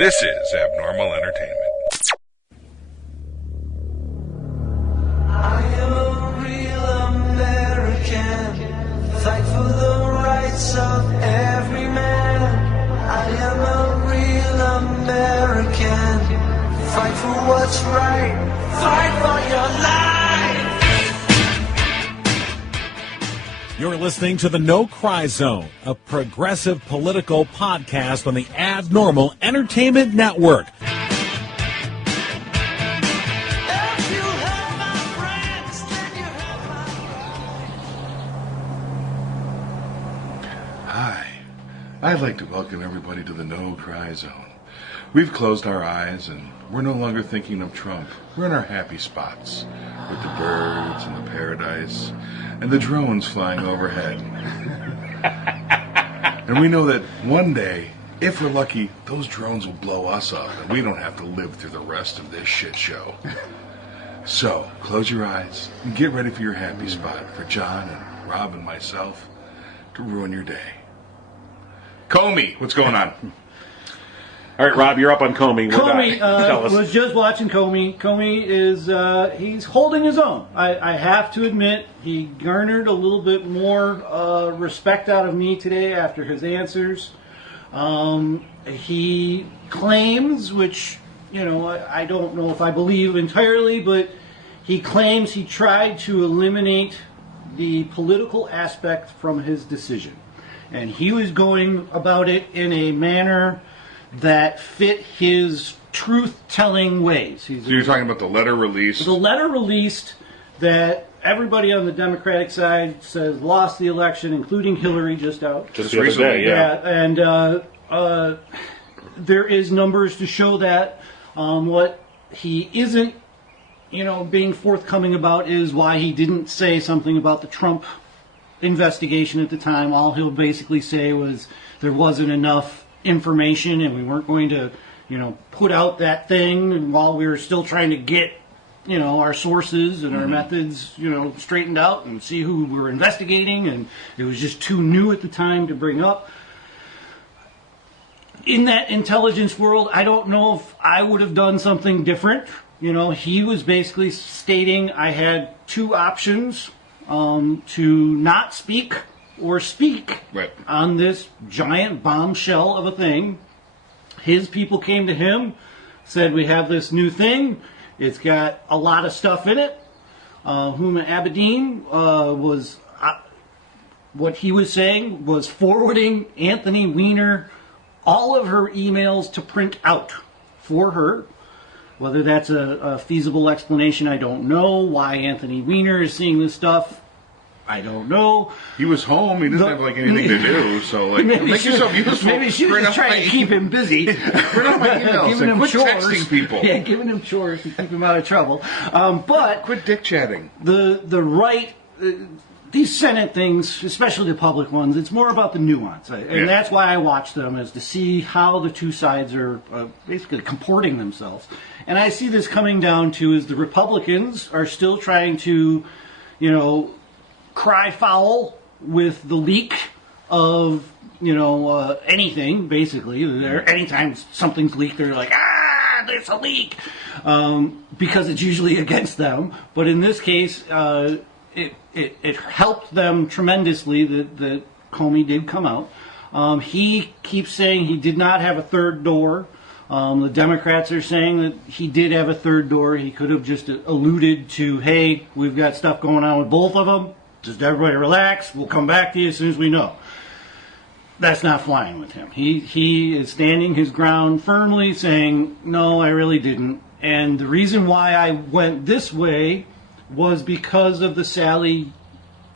This is Abnormal Entertainment. I am a real American, fight for the rights of every man. I am a real American, fight for what's right, fight for your life. You're listening to the No Cry Zone, a progressive political podcast on the Abnormal Entertainment Network. I'd like to welcome everybody to the No Cry Zone. We've closed our eyes and we're no longer thinking of Trump. We're in our happy spots with the birds and the paradise and the drones flying overhead. And we know that one day, if we're lucky, those drones will blow us up and we don't have to live through the rest of this shit show. So, close your eyes and get ready for your happy spot for John and Rob and myself to ruin your day. Comey, what's going on? All right, Rob, you're up on Comey. Comey Tell us. was just watching Comey. Comey is he's holding his own. I have to admit, he garnered a little bit more respect out of me today after his answers. He claims, which I don't know if I believe entirely, but he claims he tried to eliminate the political aspect from his decision. And he was going about it in a manner that fit his truth-telling ways. So you're talking about the letter released? The letter released that everybody on the Democratic side says lost the election, including Hillary just out. Just the other day, yeah. And there is numbers to show that. What he isn't, being forthcoming about is why he didn't say something about the Trump investigation at the time. All he'll basically say was there wasn't enough information and we weren't going to put out that thing, and while we were still trying to get our sources and our methods straightened out and see who we were investigating, and it was just too new at the time to bring up. In that intelligence world, I don't know if I would have done something different. He was basically stating I had two options, to not speak or speak on this giant bombshell of a thing. His people came to him, said, we have this new thing. It's got a lot of stuff in it. Huma Abedin was, what he was saying was forwarding Anthony Weiner all of her emails to print out for her. Whether that's a feasible explanation, I don't know. Why Anthony Weiner is seeing this stuff, I don't know. He was home. He doesn't have anything to do. So make yourself useful. Maybe she was just trying to keep him busy. Print out my emails. Giving him quit chores. Texting people. Yeah, giving him chores to keep him out of trouble. But quit dick chatting. The right. These Senate things, especially the public ones, it's more about the nuance. And that's why I watch them, is to see how the two sides are basically comporting themselves. And I see this coming down to is the Republicans are still trying to, cry foul with the leak of, anything, basically. Anytime something's leaked, they're like, there's a leak, because it's usually against them. But in this case, it helped them tremendously that Comey did come out. He keeps saying he did not have a third door. The Democrats are saying that he did have a third door. He could have just alluded to, hey, we've got stuff going on with both of them. Just everybody relax. We'll come back to you as soon as we know. That's not flying with him. He is standing his ground firmly, saying, no, I really didn't. And the reason why I went this way was because of the Sally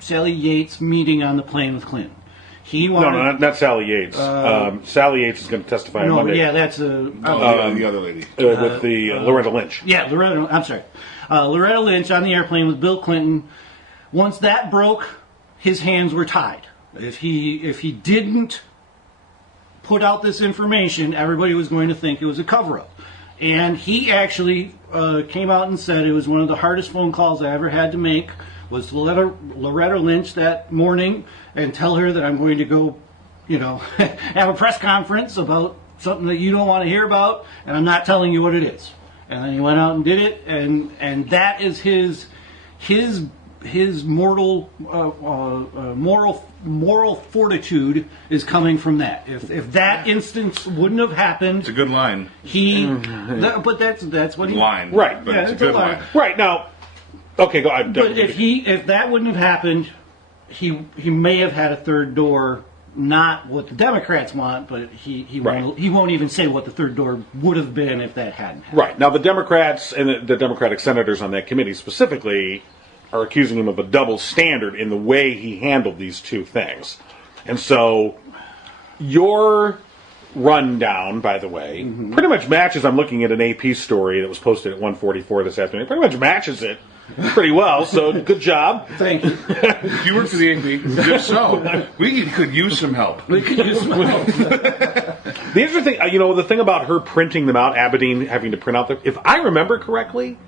Yates meeting on the plane with Clinton. He wanted, no, not Sally Yates. Sally Yates is going to testify on Monday. Yeah, that's the other lady. With the Loretta Lynch. Yeah, Loretta Lynch on the airplane with Bill Clinton. Once that broke, his hands were tied. If he didn't put out this information, everybody was going to think it was a cover-up. And he actually came out and said it was one of the hardest phone calls I ever had to make, was to Loretta Lynch that morning and tell her that I'm going to go, have a press conference about something that you don't want to hear about, and I'm not telling you what it is. And then he went out and did it, and that is his moral fortitude is coming from that. If that instance wouldn't have happened, It's a good line. But that's what he Line. Right. But Yeah, it's a it's a good line. line. Right now, okay, go ahead. But if that wouldn't have happened, he may have had a third door. Not what the Democrats want, but he won't even say what the third door would have been if that hadn't happened. Right. Now, the Democrats and the Democratic senators on that committee specifically are accusing him of a double standard in the way he handled these two things. And so your rundown, by the way, pretty much matches, I'm looking at an AP story that was posted at 1:44 this afternoon, pretty much matches it pretty well, so good job. Thank you. If you work for the AP, just so. We could use some help. We could use some help. The interesting thing, the thing about her printing them out, Aberdeen having to print out them, if I remember correctly,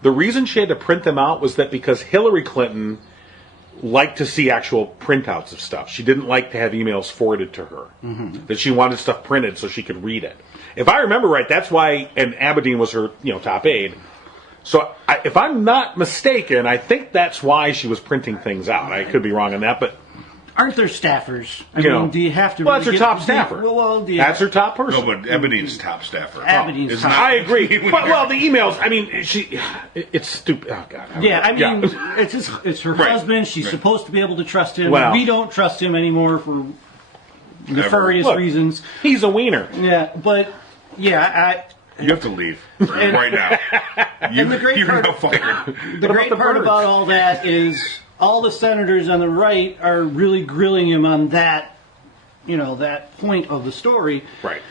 the reason she had to print them out was that because Hillary Clinton liked to see actual printouts of stuff. She didn't like to have emails forwarded to her. That she wanted stuff printed so she could read it. If I remember right, that's why, and Aberdeen was her top aide. So if I'm not mistaken, I think that's why she was printing things out. I could be wrong on that, but Aren't there staffers? I mean, do you have to? Well, that's her top staffer. That's her top person. No, but Ebony's top staffer. Ebony's It's top. not- I agree. Well, the emails. I mean, it's stupid. Oh God. Yeah, I mean, it's her Right. husband. She's supposed to be able to trust him. Well- We don't trust him anymore for nefarious Look, reasons. He's a wiener. Yeah, but yeah, You have to leave right now. the great You're part- now fired. the great the part birds? about all that is all the senators on the right are really grilling him on that, that point of the story. Right.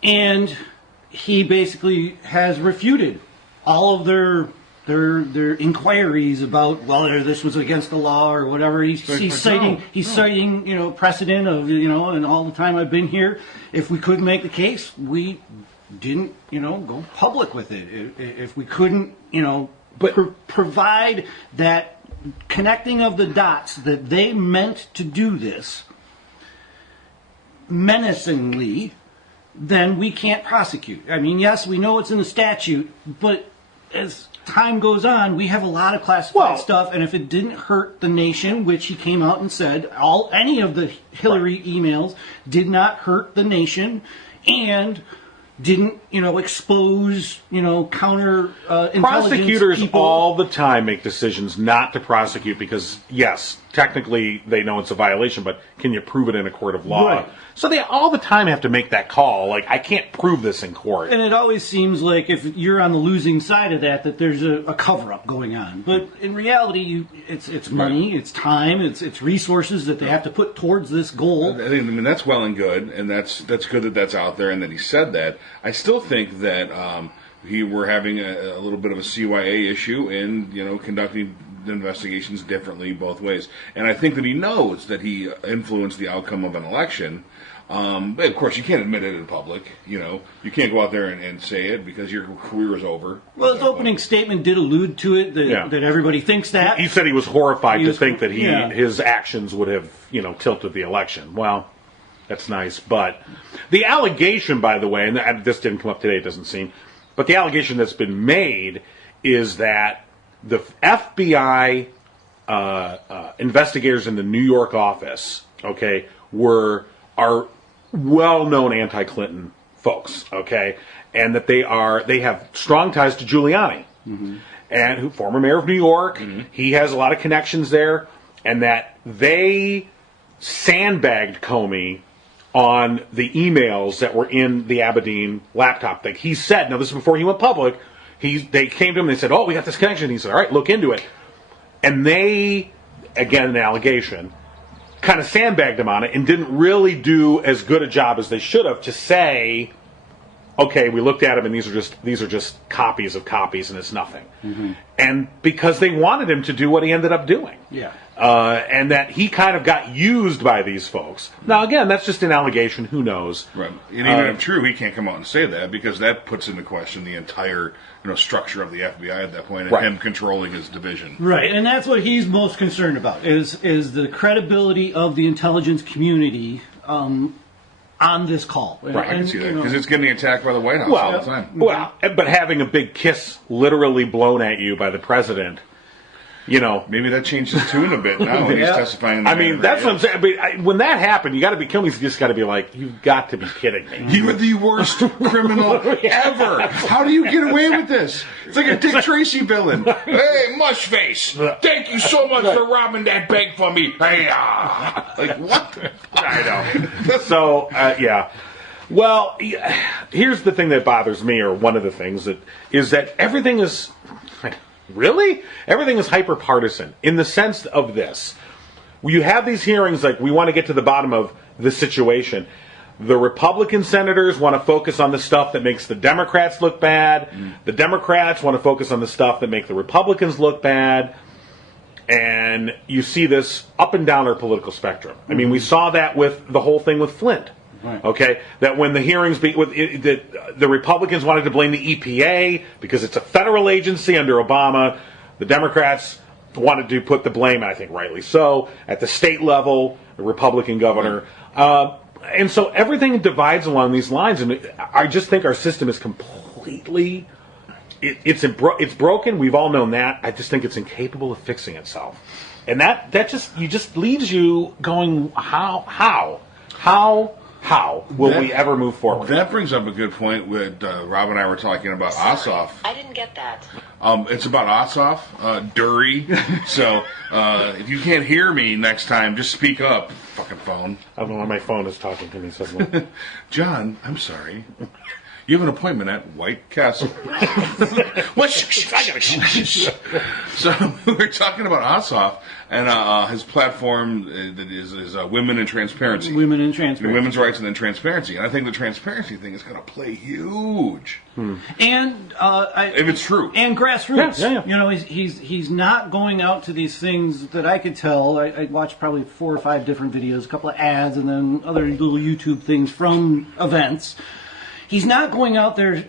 And he basically has refuted all of their inquiries about whether this was against the law or whatever. He's citing precedent of and all the time I've been here. If we couldn't make the case, we didn't go public with it. If we couldn't provide that connecting of the dots that they meant to do this menacingly, then we can't prosecute. I mean, yes, we know it's in the statute, but as time goes on, we have a lot of classified stuff, and if it didn't hurt the nation, which he came out and said, any of the Hillary emails did not hurt the nation, and didn't, expose, counter intelligence Prosecutors people. all the time make decisions not to prosecute because, yes, technically they know it's a violation, but can you prove it in a court of law? Right. So they all the time have to make that call. Like, I can't prove this in court. And it always seems like if you're on the losing side of that there's a cover-up going on. But in reality, it's money, it's time, it's resources that they have to put towards this goal. I mean, that's well and good, and that's good that that's out there, and that he said that. I still think that we're having a little bit of a CYA issue in conducting investigations differently both ways, and I think that he knows that he influenced the outcome of an election. But of course, you can't admit it in public. You can't go out there and say it because your career is over. Well, his opening statement did allude to it that everybody thinks that. He said he was horrified to think that his actions would have, tilted the election. Well, that's nice. But the allegation, by the way, and this didn't come up today, it doesn't seem, but the allegation that's been made is that the FBI investigators in the New York office, are well-known anti-Clinton folks, and that they have strong ties to Giuliani, and former mayor of New York. He has a lot of connections there, and that they sandbagged Comey on the emails that were in the Aberdeen laptop. Like he said, now this is before he went public. They came to him and they said, "Oh, we got this connection." He said, "All right, look into it," and they, again, an allegation, kind of sandbagged him on it and didn't really do as good a job as they should have to say, okay, we looked at him and these are just copies of copies and it's nothing. And because they wanted him to do what he ended up doing. Yeah. And that he kind of got used by these folks. Now, again, that's just an allegation. Who knows? Right. And even if true, he can't come out and say that because that puts into question the entire structure of the FBI at that point and him controlling his division. Right, and that's what he's most concerned about is the credibility of the intelligence community. on this call. Right. I can see that because it's getting attacked by the White House all the time. Well, but having a big kiss literally blown at you by the president, maybe that changed his tune a bit now when he's testifying. I mean, that's what I'm saying. But when that happened, Comey's just got to be like, you've got to be kidding me. You are the worst criminal ever. How do you get away with this? It's like a Dick Tracy villain. Hey, Mushface, thank you so much for robbing that bank for me. Hey, like what? I know. So, yeah. Well, here's the thing that bothers me, or one of the things is that everything is hyper partisan in the sense of this. You have these hearings, like we want to get to the bottom of the situation. The Republican senators want to focus on the stuff that makes the Democrats look bad. The Democrats want to focus on the stuff that make the Republicans look bad. And you see this up and down our political spectrum. I mean, we saw that with the whole thing with Flint. Right. Okay, that when the hearings the Republicans wanted to blame the EPA because it's a federal agency under Obama, the Democrats wanted to put the blame, I think rightly so, at the state level, the Republican governor, and so everything divides along these lines. And I just think our system is completely it's broken. We've all known that. I just think it's incapable of fixing itself, and that just leaves you going, how will we ever move forward? That brings up a good point. With Rob and I were talking about Ossoff. I didn't get that. It's about Ossoff, Dury. So if you can't hear me next time, just speak up. Fucking phone. I don't know why my phone is talking to me. So John, I'm sorry. You have an appointment at White Castle. What? So we're talking about Ossoff and his platform that is Women in Transparency. Women in Transparency. Women's rights and then transparency. And I think the transparency thing is going to play huge. And if it's true. And grassroots. Yeah. He's not going out to these things that I could tell. I watched probably 4 or 5 different videos, a couple of ads, and then other little YouTube things from events. He's not going out there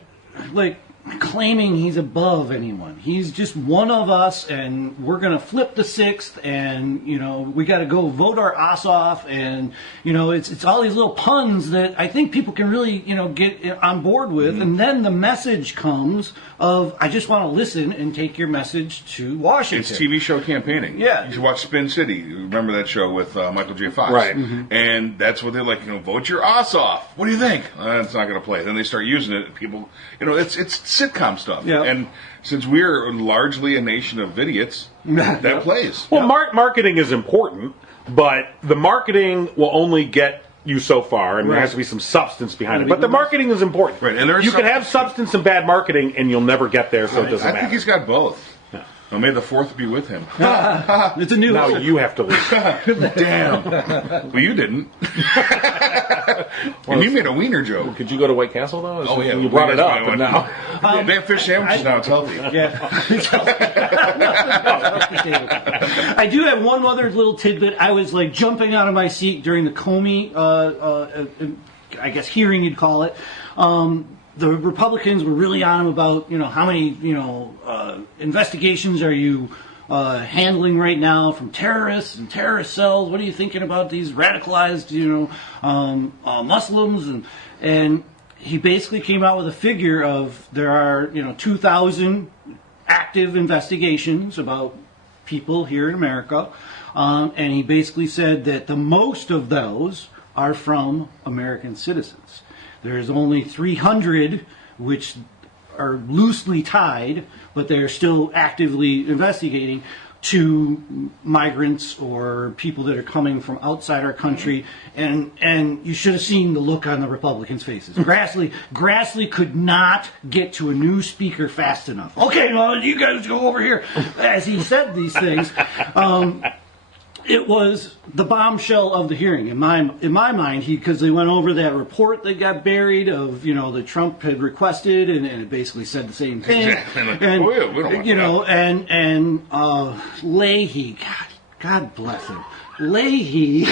like claiming he's above anyone. He's just one of us, and we're going to flip the 6th, and we got to go vote our ass off, and it's all these little puns that I think people can really get on board with, and then the message comes of I just want to listen and take your message to Washington. It's TV show campaigning. Yeah, you should watch Spin City. You remember that show with Michael J. Fox, right? And that's what they're like. Vote your ass off. What do you think? It's not going to play. Then they start using it. People, it's sitcom stuff. Yeah. And since we're largely a nation of idiots, that plays. Well, marketing is important, but the marketing will only get you so far, and there has to be some substance behind it. But the marketing is important. Right. And you can have substance and bad markeking, and you'll never get there, so it doesn't matter. I think he's got both. Well, may the 4th be with him. It's a new. Now you have to leave. Damn. Well, you didn't. And you made a wiener joke. Could you go to White Castle though? Oh yeah, you brought it up, and now they have fish sandwiches now. It's healthy. Yeah. I do have one other little tidbit. I was like jumping out of my seat during the Comey, I guess hearing you'd call it. The Republicans were really on him about how many investigations are you handling right now from terrorists and terrorist cells? What are you thinking about these radicalized Muslims? And he basically came out with a figure of there are 2,000 active investigations about people here in America, and he basically said that the most of those are from American citizens. There's only 300 which are loosely tied, but they're still actively investigating, to migrants or people that are coming from outside our country. And you should have seen the look on the Republicans' faces. Grassley could not get to a new speaker fast enough. Okay, well, you guys go over here. As he said these things, it was the bombshell of the hearing in my mind. Because they went over that report that got buried of that Trump had requested, and it basically said the same thing. Exactly. And we don't want that. and Leahy, God bless him, Leahy.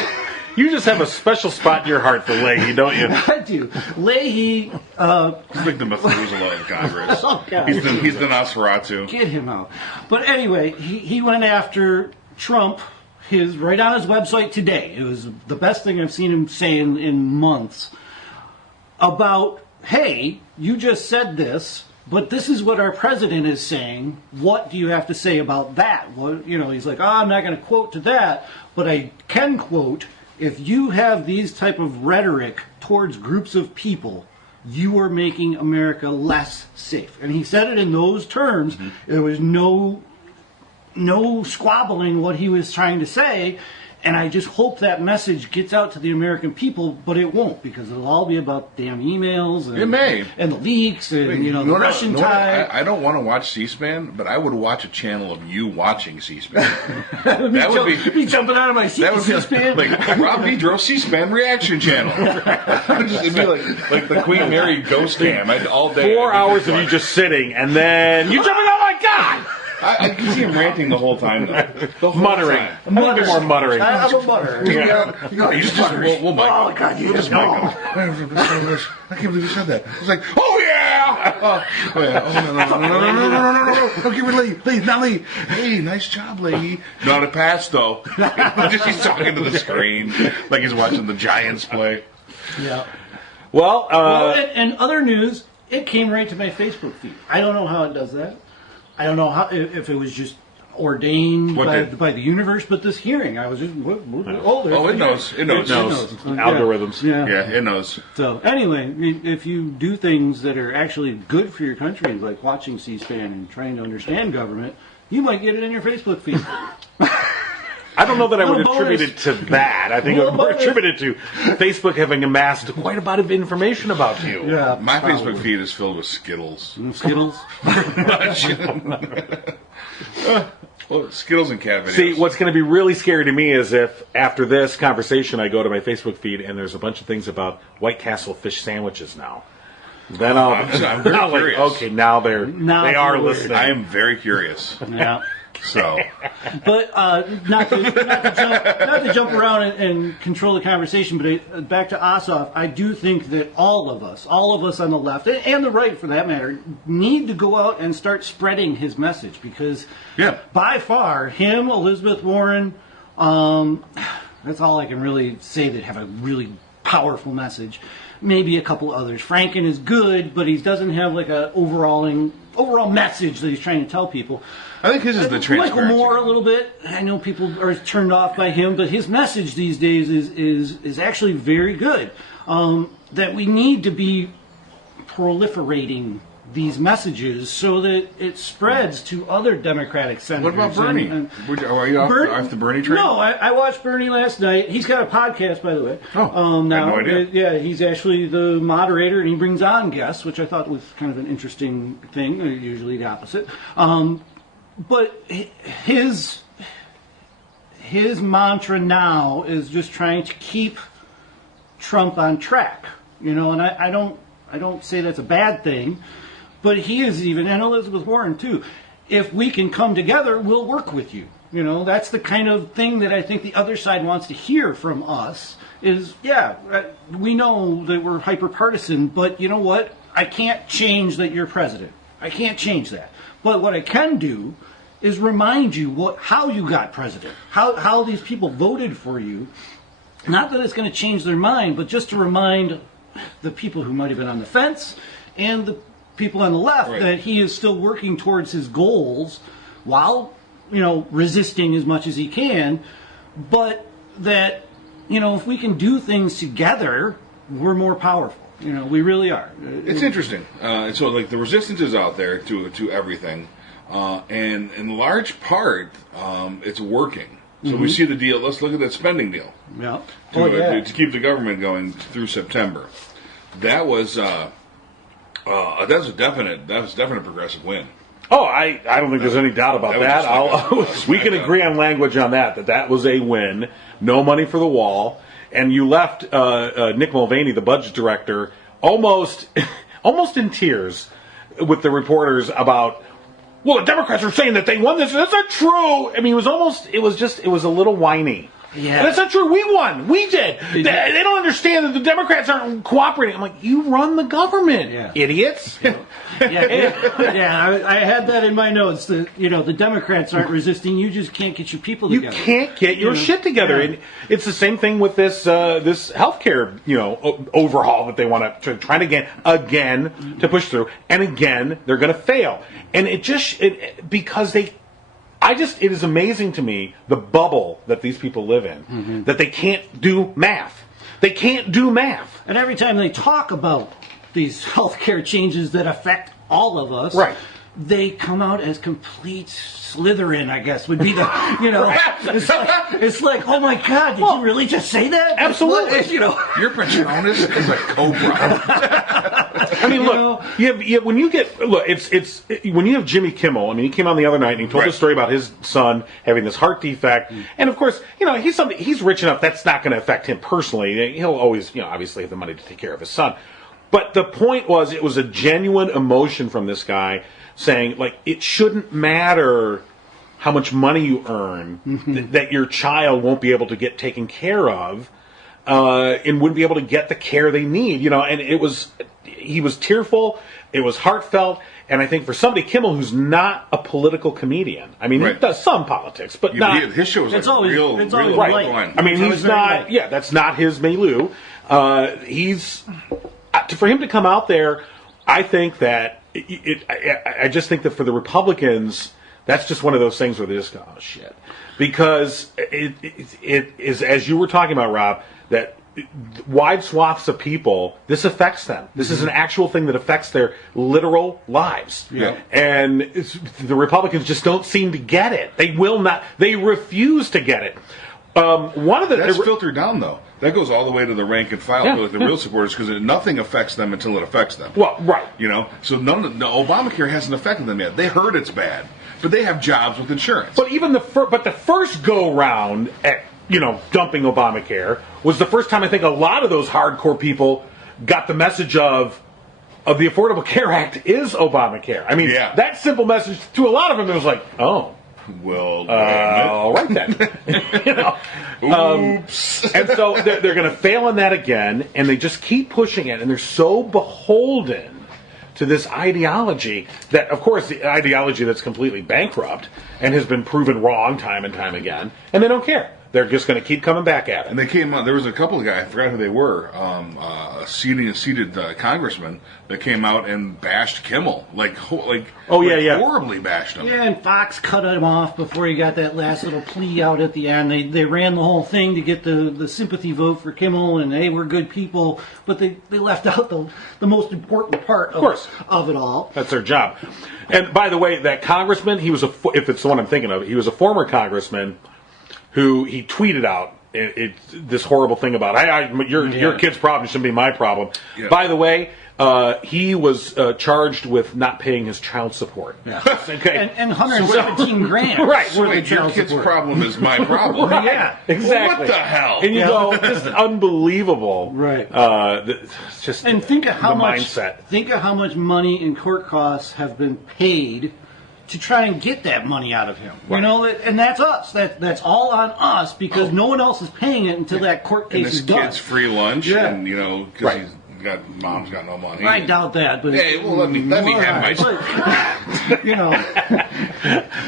You just have a special spot in your heart for Leahy, don't you? I do. Leahy. He's like the Methuselah of Congress. Oh, God. He's the Nosferatu. Get him out. But anyway, he went after Trump. Right on his website today. It was the best thing I've seen him say in months. about, hey, you just said this, but this is what our president is saying. What do you have to say about that? Well, he's like, I'm not going to quote to that, but I can quote, if you have these type of rhetoric towards groups of people, you are making America less safe. And he said it in those terms. Mm-hmm. There was no squabbling what he was trying to say. And I just hope that message gets out to the American people, but it won't, because it'll all be about damn emails and, it may. And the leaks and the Russian tie. I don't want to watch C-SPAN, but I would watch a channel of you watching C-SPAN. that would be jumping out of my seat. That would C-SPAN. Like Rob Vidro C-SPAN reaction channel. It'd be like the Queen Mary ghost cam all day. 4 hours of you just sitting, and then you jumping. Oh my God! I can see him ranting the whole time, though. The whole muttering. Time. A little bit more muttering. I'm a mutterer. You just we'll mic Oh, him. God, you We'll just mic him. I can't believe you said that. It's like, oh yeah! Oh no. Don't give her leave, not leave. Hey, nice job, lady. Not a pass, though. He's talking to the screen like he's watching the Giants play. Yeah. Well, and other news, it came right to my Facebook feed. I don't know how it does that. I don't know if it was just ordained by the universe, but this hearing, I was just, it knows. It knows. Algorithms. Yeah, it knows. So anyway, if you do things that are actually good for your country, like watching C-SPAN and trying to understand government, you might get it in your Facebook feed. I don't know that I would attribute it to that. I think I would attribute it to Facebook having amassed quite a bit of information about you. Yeah, my Facebook feed is filled with Skittles. Skittles? Well, Skittles and cat videos. See, what's going to be really scary to me is if, after this conversation, I go to my Facebook feed and there's a bunch of things about White Castle fish sandwiches now. Then I'm very curious. Okay, now they are listening. I am very curious. Yeah. So, but not to jump around and control the conversation, but back to Ossoff, I do think that all of us on the left and the right, for that matter, need to go out and start spreading his message, because by far, him, Elizabeth Warren, that's all I can really say that have a really powerful message. Maybe a couple others. Franken is good, but he doesn't have like a overall message that he's trying to tell people. I think his is the transparency. Michael Moore a little bit. I know people are turned off by him, but his message these days is actually very good. That we need to be proliferating these messages so that it spreads to other Democratic senators. What about Bernie? Are you off the Bernie train? No, I watched Bernie last night. He's got a podcast, by the way. Oh, now, I had no idea. Yeah, he's actually the moderator, and he brings on guests, which I thought was kind of an interesting thing. Usually the opposite. But his mantra now is just trying to keep Trump on track, and I don't say that's a bad thing, but he is even, and Elizabeth Warren too. If we can come together, we'll work with you. That's the kind of thing that I think the other side wants to hear from us. Is we know that we're hyper partisan, but you know what? I can't change that you're president. I can't change that. But what I can do is remind you how you got president, how these people voted for you. Not that it's going to change their mind, but just to remind the people who might have been on the fence and the people on the left that he is still working towards his goals while, resisting as much as he can, but that, if we can do things together, we're more powerful. We really are. It's interesting. So, like, the resistance is out there to everything. And in large part, it's working. So we see the deal. Let's look at that spending deal. Yeah. To keep the government going through September. That was a definite progressive win. Oh, I don't think there's any doubt about that. We can agree on language on that was a win. No money for the wall. And you left Nick Mulvaney, the budget director, almost in tears with the reporters about, well, the Democrats are saying that they won this. That's not true. I mean, it was a little whiny. Yeah. And that's not true. We won. We did. They don't understand that the Democrats aren't cooperating. I'm like, you run the government, idiots. I had that in my notes. The Democrats aren't resisting. You just can't get your people together. You can't get your shit together. And it's the same thing with this this healthcare overhaul that they want to try to again to push through, and again they're going to fail. And it is amazing to me the bubble that these people live in, that they can't do math. They can't do math. And every time they talk about these healthcare changes that affect all of us, right, they come out as complete Slytherin, I guess, would be the, it's like, oh my God, did you really just say that? Absolutely. Your Patronus is a cobra. I mean, look, when you have Jimmy Kimmel, I mean, he came on the other night and he told a story about his son having this heart defect. And of course, he's rich enough, that's not going to affect him personally. He'll always, obviously have the money to take care of his son. But the point was, it was a genuine emotion from this guy saying, like, it shouldn't matter how much money you earn, that your child won't be able to get taken care of, and wouldn't be able to get the care they need. And he was tearful, it was heartfelt, and I think for somebody, Kimmel, who's not a political comedian, I mean, he does some politics, but not. His show is real right. fun. I mean, he's not. Yeah, that's not his milieu. For him to come out there, I think that I just think that for the Republicans, that's just one of those things where they just go, oh shit, because it is, as you were talking about, Rob, that wide swaths of people, this affects them. This is an actual thing that affects their literal lives. Yeah. And the Republicans just don't seem to get it. They will not. They refuse to get it. That's filtered down, though. That goes all the way to the rank and file, like the real supporters, because nothing affects them until it affects them. Well, right. So Obamacare hasn't affected them yet. They heard it's bad, but they have jobs with insurance. But even the first go round at dumping Obamacare was the first time I think a lot of those hardcore people got the message of the Affordable Care Act is Obamacare. I mean, that simple message to a lot of them, it was like, oh. Well, all right then. Oops. And so they're going to fail on that again, and they just keep pushing it, and they're so beholden to this ideology that, of course, the ideology that's completely bankrupt and has been proven wrong time and time again, and they don't care. They're just going to keep coming back at it. And they came out. There was a couple of guys, I forgot who they were, seated congressmen that came out and bashed Kimmel, horribly bashed him. Yeah, and Fox cut him off before he got that last little plea out at the end. They ran the whole thing to get the sympathy vote for Kimmel, and hey, we're good people, but they left out the most important part of it all. That's their job. And by the way, that congressman, if it's the one I'm thinking of, he was a former congressman who he tweeted out this horrible thing about, your kid's problem shouldn't be my problem. Yeah. By the way, he was charged with not paying his child support. Yeah. Okay. And 117 grand. Right. So wait, your kid's problem is my problem. Right. Yeah, exactly. What the hell? And you go, just unbelievable. Right. Just and think of how much mindset. Think of how much money in court costs have been paid to try and get that money out of him. Right. And that's us. That's all on us because no one else is paying it until that court case is done. And this kid's free lunch, and because mom's got no money. I doubt that. But hey, well, let me have my.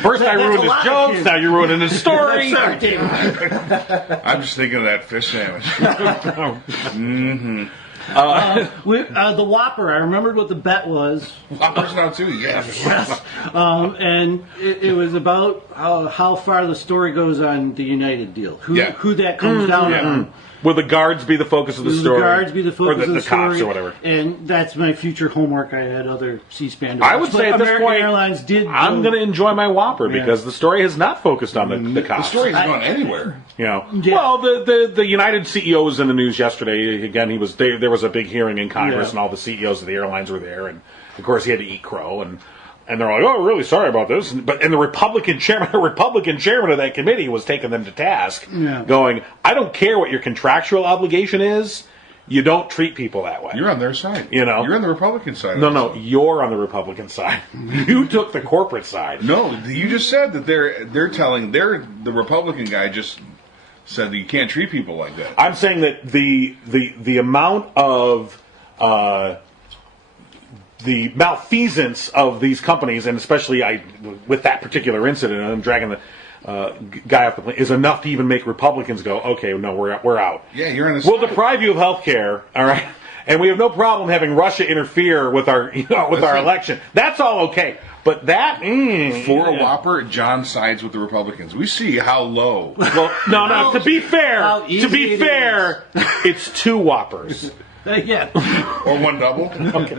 First I ruined his jokes, now you're ruining his story. Sorry, David. I'm just thinking of that fish sandwich. Mm-hmm. The Whopper, I remembered what the bet was. Whopper's now too, yes. And it was about how far the story goes on the United deal. Who that comes down on. Will the guards be the focus of the story? Will the guards be the focus of the story? Or the cops or whatever. And that's my future homework. I had other C-SPAN to watch. I would say at this point, Airlines did I'm going to enjoy my Whopper because the story has not focused on the cops. The story hasn't gone anywhere. Well, the United CEO was in the news yesterday. Again, there was a big hearing in Congress, and all the CEOs of the airlines were there, and of course he had to eat crow, and they're like, "Oh, really sorry about this." And the Republican chairman of that committee was taking them to task, going, "I don't care what your contractual obligation is. You don't treat people that way. You're on their side. You're on the Republican side. No, you're on the Republican side. You took the corporate side. No, you just said that they're telling the Republican guy just said that you can't treat people like that. I'm saying that the amount of the malfeasance of these companies, and especially with that particular incident, and I'm dragging the guy off the plane, is enough to even make Republicans go, okay, no, we're out. Yeah, you're in the We'll deprive you of health care, all right? And we have no problem having Russia interfere with our election. That's all okay. But that for a whopper, John sides with the Republicans. We see how low. Well, no. To be fair, it's 2 Whoppers. Yeah. Or 1 double. Okay.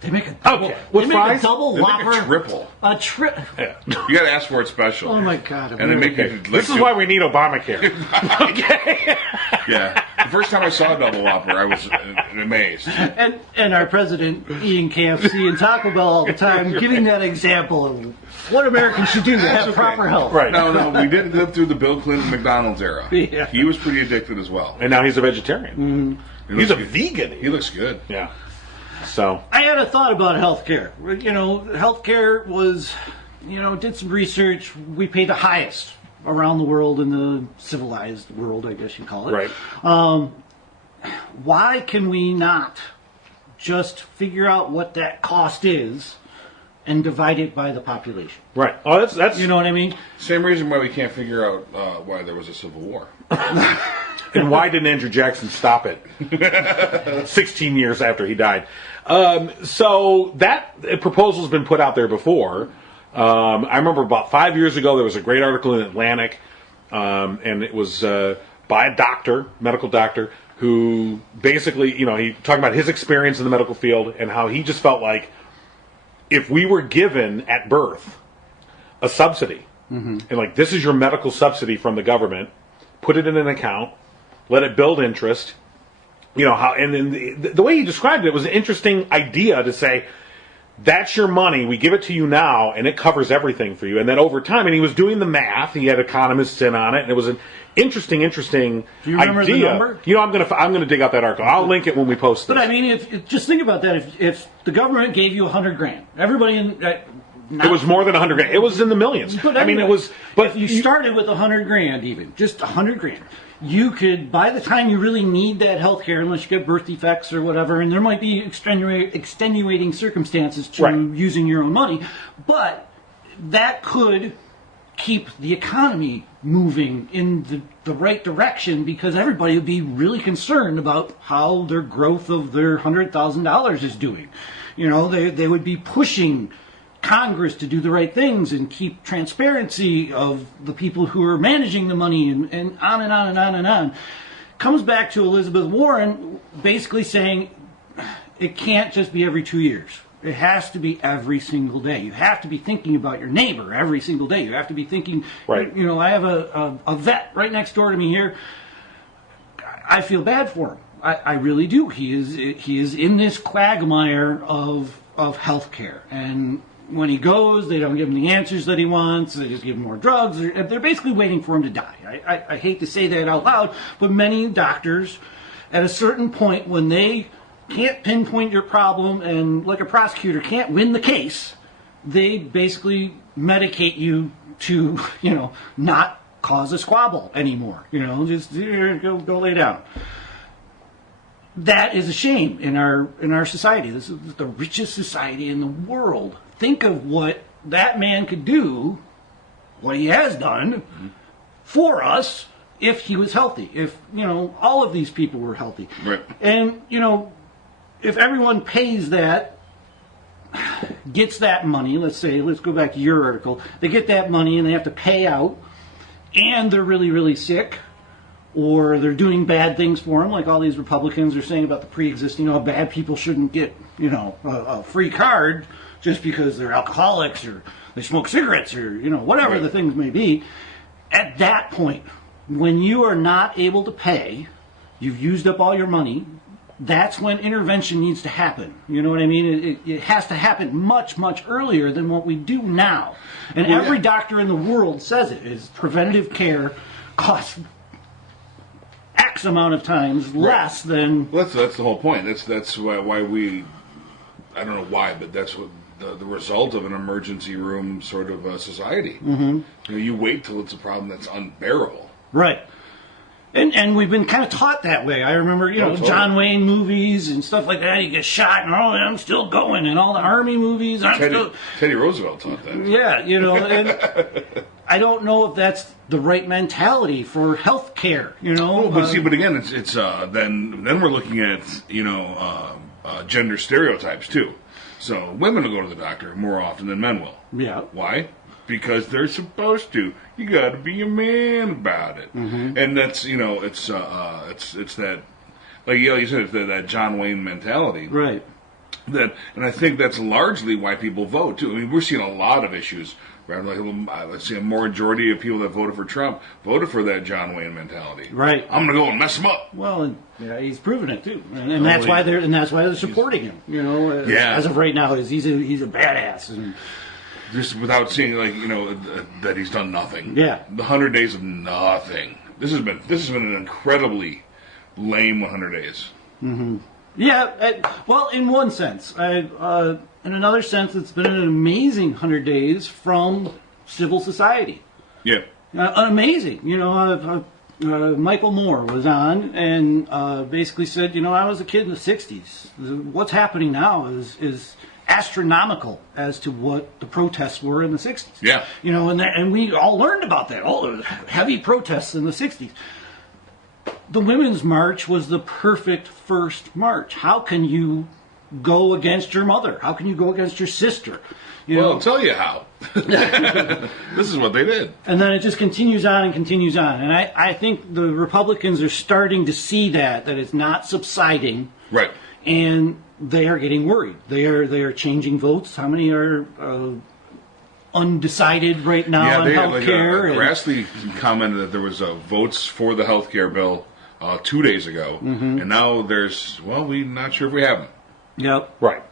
They make a double. Okay. With fries? A double They Whopper. make a triple. A triple. Yeah. You got to ask for it special. Oh my God! And they make it. This is why we need Obamacare. Okay. Yeah. The first time I saw a double Whopper, I was amazed. And our president eating KFC and Taco Bell all the time, giving that example of what Americans should do to have proper health. Right. No, we didn't live through the Bill Clinton McDonald's era. Yeah. He was pretty addicted as well. And now he's a vegetarian. Mm-hmm. He's a vegan. He looks good. Yeah. So I had a thought about healthcare. Healthcare was, did some research. We pay the highest around the world in the civilized world, I guess you call it. right. Why can we not just figure out what that cost is and divide it by the population? Right. Oh, that's You know what I mean? Same reason why we can't figure out why there was a civil war. And why didn't Andrew Jackson stop it 16 years after he died? So that proposal's been put out there before. I remember about 5 years ago there was a great article in Atlantic, and it was by a medical doctor, who basically, he talking about his experience in the medical field and how he just felt like if we were given at birth a subsidy, and like, this is your medical subsidy from the government, put it in an account, let it build interest, and then the way he described it was an interesting idea to say, that's your money, we give it to you now, and it covers everything for you. And then over time, and he was doing the math, he had economists in on it, and it was an interesting Do you remember idea. the number? I'm gonna dig out that article. I'll link it when we post this. But I mean, just think about that. If the government gave you $100,000, everybody in it was more than 100 grand. It was in the millions. But I mean, it was. But if you started with $100,000, even just $100,000, you could, by the time you really need that health care, unless you get birth defects or whatever, and there might be extenuating circumstances to using your own money, but that could keep the economy moving in the right direction, because everybody would be really concerned about how their growth of their $100,000 is doing. They would be pushing Congress to do the right things and keep transparency of the people who are managing the money, and on and on and on and on. Comes back to Elizabeth Warren basically saying it can't just be every 2 years. It has to be every single day. You have to be thinking about your neighbor every single day. You have to be thinking, right. I have a vet right next door to me here. I feel bad for him. I really do. He is in this quagmire of health care, and when he goes, they don't give him the answers that he wants. They just give him more drugs. They're basically waiting for him to die. I hate to say that out loud, but many doctors, at a certain point, when they can't pinpoint your problem and, like a prosecutor, can't win the case, they basically medicate you to, not cause a squabble anymore. Just go lay down. That is a shame in our society. This is the richest society in the world. Think of what that man could do, what he has done for us, if he was healthy. If, all of these people were healthy. Right. And, if everyone pays that, gets that money, let's go back to your article, they get that money and they have to pay out, and they're really, really sick, or they're doing bad things for them, like all these Republicans are saying about the pre-existing, bad people shouldn't get, a free card just because they're alcoholics or they smoke cigarettes or, whatever the things may be. At that point, when you are not able to pay, you've used up all your money, that's when intervention needs to happen. You know what I mean? It has to happen much, much earlier than what we do now. And every doctor in the world says it, is preventative care costs X amount of times less than... Well, that's the whole point. That's why we... I don't know why, but that's what the result of an emergency room sort of society. Mm-hmm. You wait till it's a problem that's unbearable. Right. And we've been kind of taught that way. I remember, Totally. John Wayne movies and stuff like that. You get shot, and I'm still going, and all the Army movies. Teddy Roosevelt taught that. Yeah, and I don't know if that's the right mentality for health care. But again, it's then we're looking at gender stereotypes too. So women will go to the doctor more often than men will. Yeah. Why? Because they're supposed to. You got to be a man about it, and that's it's that, like you said, it's that John Wayne mentality, Right. and I think that's largely why people vote too. I mean, we're seeing a lot of issues. Right? Like, let's see, a majority of people that voted for Trump voted for that John Wayne mentality. Right. I'm gonna go and mess him up. Well, and he's proven it too, and that's why they're supporting him. As of right now, he's a badass. And just without seeing that he's done nothing. Yeah. The 100 days of nothing. This has been an incredibly lame 100 days. Mm-hmm. Yeah. Well, in one sense, in another sense, it's been an amazing 100 days from civil society. Yeah. Amazing. Michael Moore was on and basically said, I was a kid in the 60s. What's happening now is astronomical as to what the protests were in the 60s. Yeah. And we all learned about that. Oh, there was heavy protests in the 60s. The Women's March was the perfect first march. How can you go against your mother? How can you go against your sister? I'll tell you how. This is what they did. And then it just continues on and continues on. And I think the Republicans are starting to see that it's not subsiding. Right. And they are getting worried. They are changing votes. How many are undecided right now on health care? Grassley commented that there was votes for the health care bill 2 days ago, and now we're not sure if we have them. Yep. Right.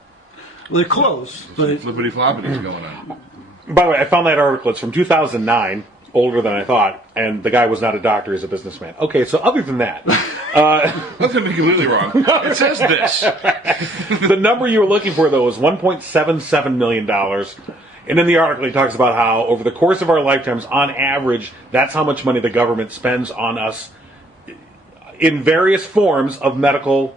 Well, they're close, but Flippity floppity's going on. By the way, I found that article. It's from 2009, older than I thought, and the guy was not a doctor, he's a businessman. Okay, so other than that... Nothing completely wrong. It says this. The number you were looking for, though, was $1.77 million. And in the article, he talks about how, over the course of our lifetimes, on average, that's how much money the government spends on us in various forms of medical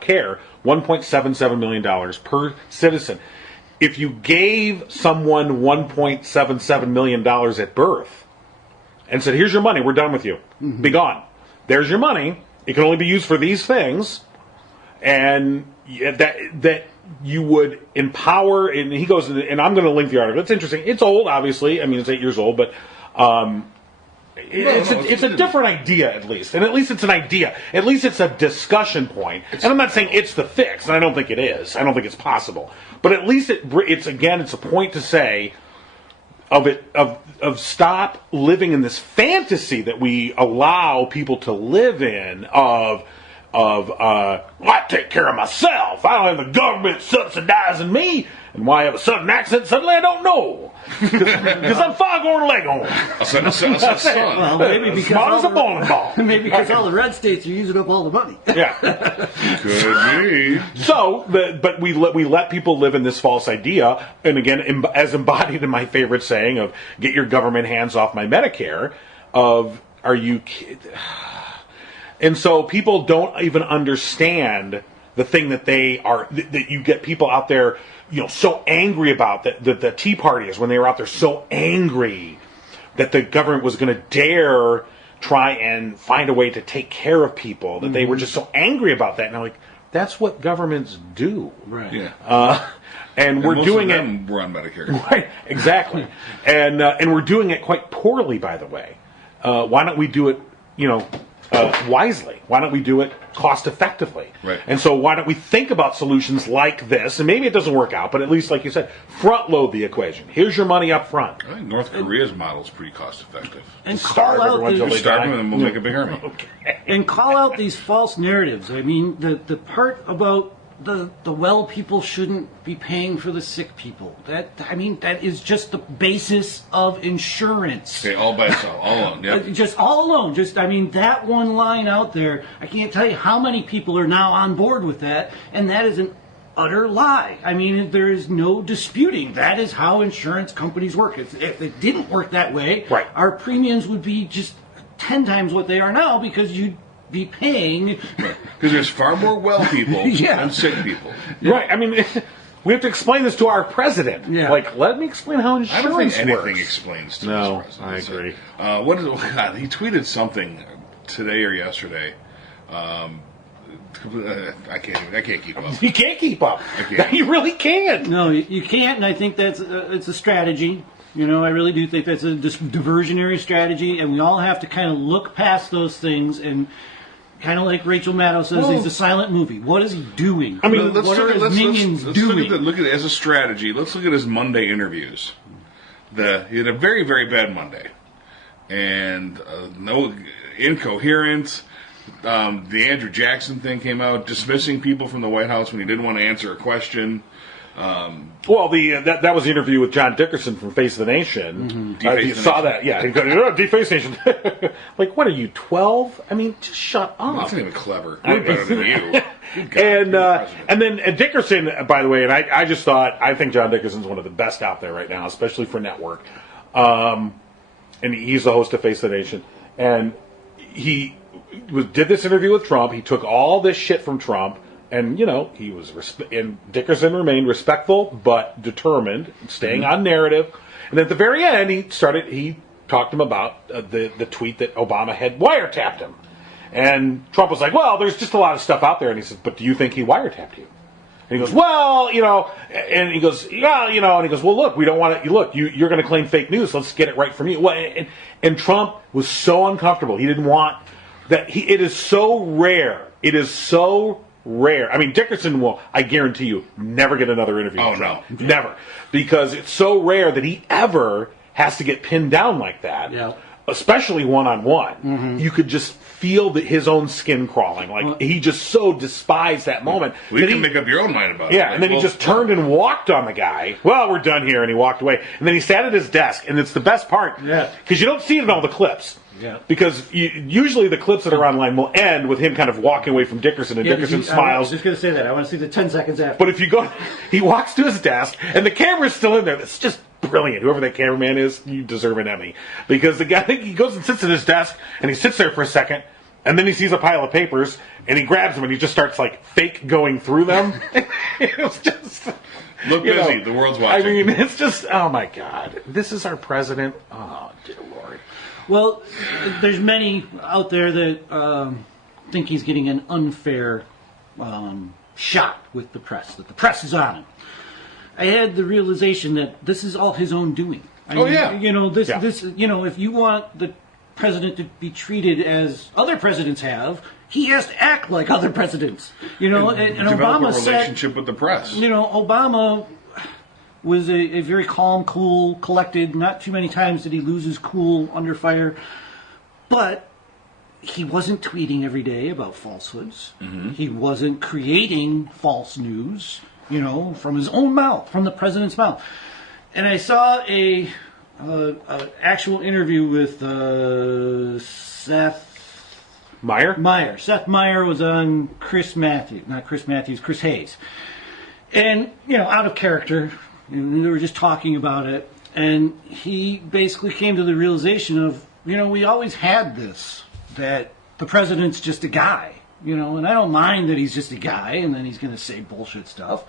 care. $1.77 million per citizen. If you gave someone $1.77 million at birth and said, here's your money, we're done with you, be gone. There's your money. It can only be used for these things. And that you would empower, and he goes, and I'm going to link the article. It's interesting. It's old, obviously. I mean, it's 8 years old, but it's a different idea, at least. And at least it's an idea. At least it's a discussion point. And I'm not saying it's the fix, and I don't think it is. I don't think it's possible. But at least it's a point to say of stop living in this fantasy that we allow people to live in of I take care of myself. I don't have the government subsidizing me. And why I have a southern accent suddenly I don't know. Because I'm foghorn leghorn. well, maybe because Smart as a bowling ball. Maybe because all the red states are using up all the money. Yeah. Could be. So, but we let people live in this false idea, and again, as embodied in my favorite saying of "Get your government hands off my Medicare." Of are you kidding? And so people don't even understand the thing that that you get people out there, so angry about that. The Tea Party is when they were out there so angry that the government was going to dare try and find a way to take care of people, that they were just so angry about that. And I'm like, that's what governments do. Right. Yeah. And we're most doing of it. them were on Medicare. Right, exactly. And we're doing it quite poorly, by the way. Why don't we do it, wisely? Why don't we do it cost effectively? Right. And so why don't we think about solutions like this? And maybe it doesn't work out, but at least, like you said, front load the equation. Here's your money up front. I think North Korea's model is pretty cost effective. And Starve call out everyone till they Start die. them and we'll make a big army. and call out these false narratives. I mean, the part about the well people shouldn't be paying for the sick people. That is just the basis of insurance. Okay, all by itself, all alone. Yep. Just all alone. That one line out there. I can't tell you how many people are now on board with that, and that is an utter lie. I mean, there is no disputing. That is how insurance companies work. If it didn't work that way, right, our premiums would be just 10 times what they are now because you'd be paying. Because there's far more well people than sick people. Right. I mean, we have to explain this to our president. Yeah. Like, let me explain how insurance I don't think anything works. explains to No, this president. I agree. God, he tweeted something today or yesterday. I can't keep up. You can't keep up. I can't. You really can't. No, you can't, and I think that's it's a strategy. You know, I really do think that's a diversionary strategy, and we all have to kind of look past those things and kind of like Rachel Maddow says, he's a silent movie. What is he doing? I mean, what are his minions doing? Look at it as a strategy. Let's look at his Monday interviews. He had a very, very bad Monday. And no incoherence. The Andrew Jackson thing came out, dismissing people from the White House when he didn't want to answer a question. Well, that was the interview with John Dickerson from Face of the Nation. You saw that, yeah. He goes, Deface Nation. Like, what are you, 12? I mean, just shut up. That's not even clever. We're better than you. And then Dickerson, by the way, and I just thought, I think John Dickerson's one of the best out there right now, especially for network. And he's the host of Face of the Nation. And he did this interview with Trump. He took all this shit from Trump. And, you know, and Dickerson remained respectful but determined, staying on narrative. And at the very end, he talked to him about the tweet that Obama had wiretapped him. And Trump was like, well, there's just a lot of stuff out there. And he says, but do you think he wiretapped you? And he goes, well, you know, and he goes, yeah, you know, and he goes, well, look, we don't want to, look, you're going to claim fake news. Let's get it right from you. Well, and Trump was so uncomfortable. He didn't want that. It is so rare. It is so rare. I mean, Dickerson will, I guarantee you, never get another interview. Oh, with Trump. no. Never. Because it's so rare that he ever has to get pinned down like that. Yeah. Especially one-on-one. Mm-hmm. You could just feel his own skin crawling. Like, he just so despised that moment. Well, you can make up your own mind about it. Yeah, and then he just turned and walked on the guy. Well, we're done here, and he walked away. And then he sat at his desk, and it's the best part. Yeah. Because you don't see it in all the clips. Yeah. Because usually the clips that are online will end with him kind of walking away from Dickerson, and Dickerson I smiles. was just going to say that. I want to see the 10 seconds after. But if you go, he walks to his desk, and the camera's still in there. It's just brilliant. Whoever that cameraman is, you deserve an Emmy. Because the guy, he goes and sits at his desk, and he sits there for a second, and then he sees a pile of papers, and he grabs them, and he just starts, like, fake going through them. It was just... Look busy. The world's watching. I mean, it's just, oh, my God. This is our president. Oh, dear Lord. Well, there's many out there that think he's getting an unfair shot with the press, that the press is on him. I had the realization that this is all his own doing. I mean, yeah. You know, this, you know, if you want the president to be treated as other presidents have, he has to act like other presidents. You know, and develop Obama a relationship with the press. You know, Obama was a very calm, cool, collected. Not too many times did he lose his cool under fire. But he wasn't tweeting every day about falsehoods. Mm-hmm. He wasn't creating false news, you know, from his own mouth, from the president's mouth. And I saw a actual interview with Seth Meyer. Seth Meyer was on Chris Hayes. And, you know, out of character, they were just talking about it. And he basically came to the realization of, you know, we always had this, that the president's just a guy, you know, and I don't mind that he's just a guy and then he's going to say bullshit stuff.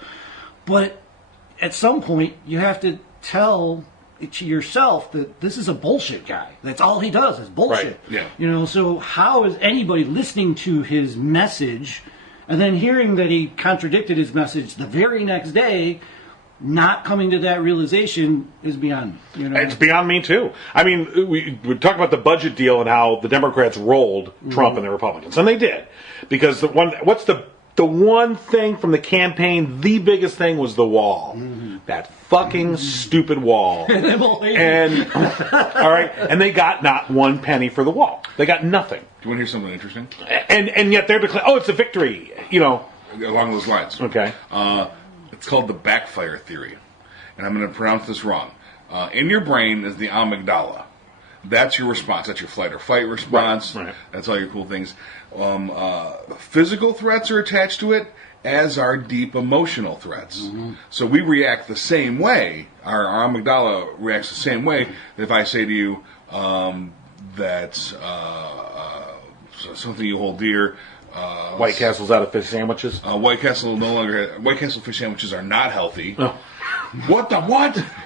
But at some point, you have to tell to yourself that this is a bullshit guy. That's all he does is bullshit. Right. Yeah. You know, so how is anybody listening to his message and then hearing that he contradicted his message the very next day, not coming to that realization is beyond me. You know? It's beyond me, too. I mean, we talk about the budget deal and how the Democrats rolled Trump and the Republicans. And they did. Because the one thing from the campaign, the biggest thing was the wall. That fucking stupid wall. And all right, and they got not one penny for the wall. They got nothing. Do you want to hear something interesting? And yet they're declaring, oh, it's a victory, you know. Along those lines. Okay. It's called the backfire theory. And I'm going to pronounce this wrong. In your brain is the amygdala. That's your response. That's your flight or fight response. Right. That's all your cool things. Physical threats are attached to it, as are deep emotional threats. Mm-hmm. So we react the same way. Our amygdala reacts the same way. If I say to you, that's something you hold dear. White Castle's out of fish sandwiches. White Castle White Castle fish sandwiches are not healthy. Oh. What?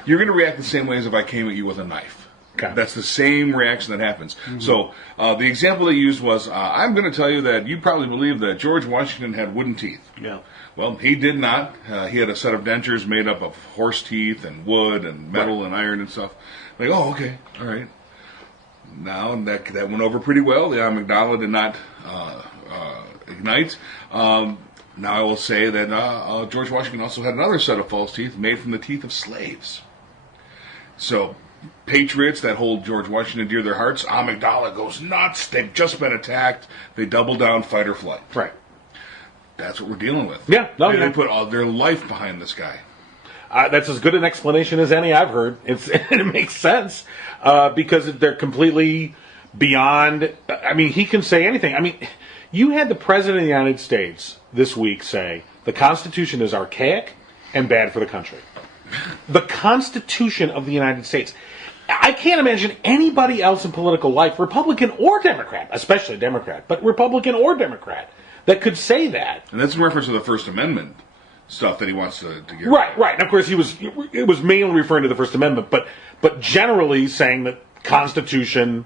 You're going to react the same way as if I came at you with a knife. Okay. That's the same reaction that happens. Mm-hmm. So the example they used was, I'm going to tell you that you probably believe that George Washington had wooden teeth. Yeah. Well, he did not. He had a set of dentures made up of horse teeth and wood and metal and iron and stuff. Like, oh, okay, all right. Now that went over pretty well. The amygdala did not ignite. Now I will say that George Washington also had another set of false teeth made from the teeth of slaves. So patriots that hold George Washington dear to their hearts, amygdala goes nuts. They've just been attacked. They double down, fight or flight. Right. That's what we're dealing with. Yeah. No, They put all their life behind this guy. That's as good an explanation as any I've heard. It makes sense because they're completely beyond. I mean, he can say anything. I mean, you had the President of the United States this week say the Constitution is archaic and bad for the country. The Constitution of the United States. I can't imagine anybody else in political life, Republican or Democrat, especially Democrat, but Republican or Democrat, that could say that. And that's in reference to the First Amendment stuff that he wants to get right. And of course, it was mainly referring to the First Amendment, but generally saying that Constitution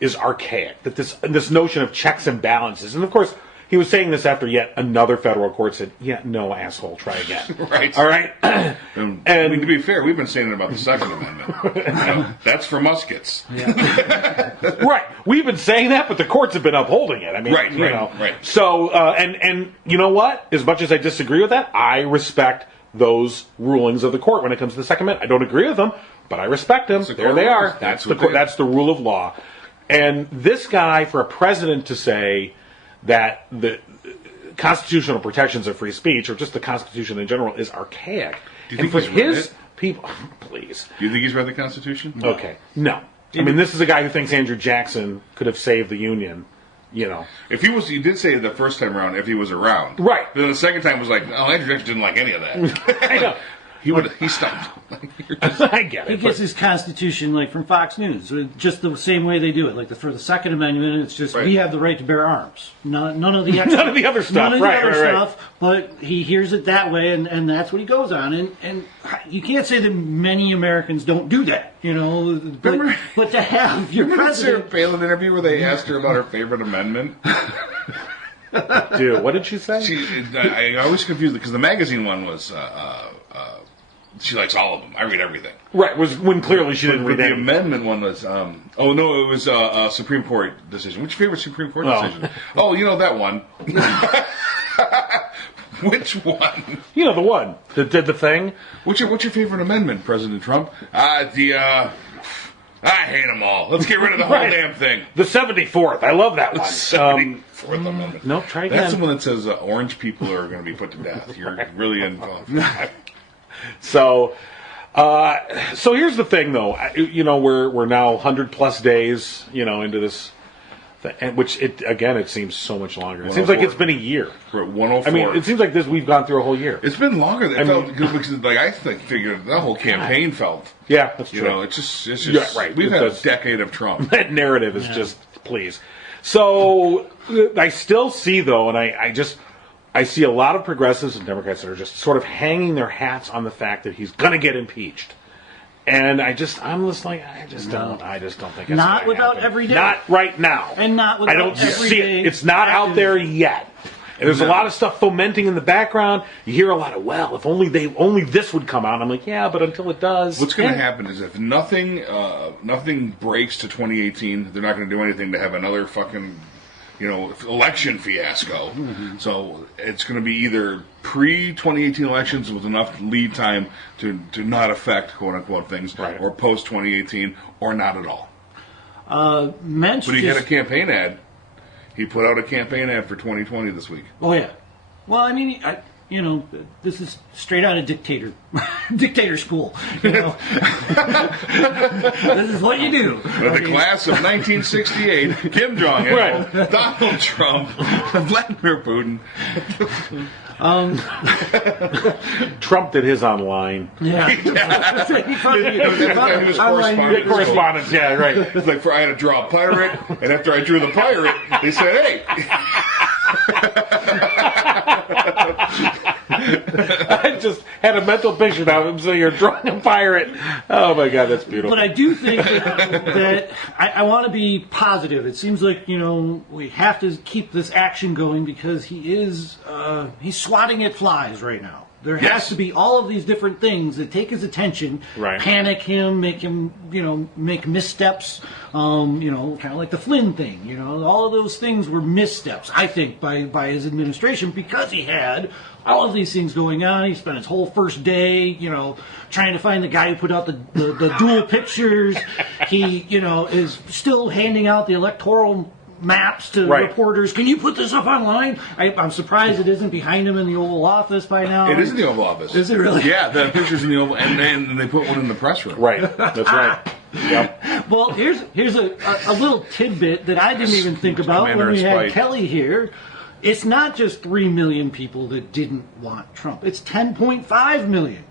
is archaic, that this notion of checks and balances, and of course, he was saying this after yet another federal court said, "Yeah, no, asshole, try again." Right. All right. And I mean, to be fair, we've been saying it about the Second Amendment. That's for muskets. Yeah. Right. We've been saying that, but the courts have been upholding it. I mean, right. So, and you know what? As much as I disagree with that, I respect those rulings of the court when it comes to the Second Amendment. I don't agree with them, but I respect them. There they are. That's the rule of law. And this guy, for a president to say that the constitutional protections of free speech, or just the Constitution in general, is archaic. Do you think and for he's read his it? People, please. Do you think he's read the Constitution? Okay, no. I mean, this is a guy who thinks Andrew Jackson could have saved the Union. You know, if he was, you did say the first time around, if he was around, right? Then the second time was like, oh, Andrew Jackson didn't like any of that. I know. He stopped. I get it. He gets his Constitution like from Fox News, just the same way they do it. Like for the Second Amendment, it's just we have the right to bear arms. None of the extra, none of the other stuff. None of the right. stuff. But he hears it that way, and that's what he goes on. And you can't say that many Americans don't do that. You know, but to have your president. Sarah Palin interview where they asked her about her favorite amendment. Dude, what did she say? I always confused it because the magazine one was. She likes all of them. I read everything. Right, was when clearly she didn't read the anything. amendment one was, it was a Supreme Court decision. What's your favorite Supreme Court decision? Oh, you know that one. Which one? You know, the one that did the thing. What's your favorite amendment, President Trump? I hate them all. Let's get rid of the whole damn thing. The 74th. I love that one. 74th Amendment. No, try again. That's the one that says orange people are going to be put to death. You're really involved. So here's the thing, though. You know, we're now 100+ days, you know, into this, which it seems so much longer. It seems like it's been a year. We're at 104. I mean, it seems like we've gone through a whole year. It's been longer than because like I figured the whole campaign felt. Yeah, that's true. You know, it's just right. We've had a decade of Trump. That narrative is just please. So I still see though, and I see a lot of progressives and Democrats that are just sort of hanging their hats on the fact that he's going to get impeached. And I just don't think it's not without happen. every day. Not right now. And not without I don't every see day it. It's not out there yet. And there's a lot of stuff fomenting in the background. You hear a lot of, well, if only this would come out. I'm like, yeah, but until it does. What's going to happen is if nothing breaks to 2018, they're not going to do anything to have another fucking, election fiasco. Mm-hmm. So it's going to be either pre-2018 elections with enough lead time to not affect quote-unquote things, right, or post-2018, or not at all. But he had a campaign ad. He put out a campaign ad for 2020 this week. Oh, yeah. Well, I mean, this is straight out of dictator school. This is what you do. The class of 1968, Kim Jong-il, right, Donald Trump, Vladimir Putin. Trump did his online. Yeah. Correspondence, yeah, right. It's like I had to draw a pirate, and after I drew the pirate, they said, "Hey." I just had a mental picture of him, so you're drawing a pirate. Oh my God, that's beautiful. But I do think that I want to be positive. It seems like, we have to keep this action going because he's swatting at flies right now. There has to be all of these different things that take his attention, panic him, make him, make missteps, kind of like the Flynn thing, all of those things were missteps, I think, by his administration because he had all of these things going on. He spent his whole first day, trying to find the guy who put out the dual pictures. He, is still handing out the electoral maps to reporters. Can you put this up online? I'm surprised it isn't behind him in the Oval Office by now. It is in the Oval Office. Is it really? Yeah, the picture's in the Oval, and they put one in the press room. Right, that's right. Yep. Well, here's a little tidbit that I didn't even think about Commander when we had Spike. Kelly here. It's not just 3 million people that didn't want Trump. It's 10.5 million.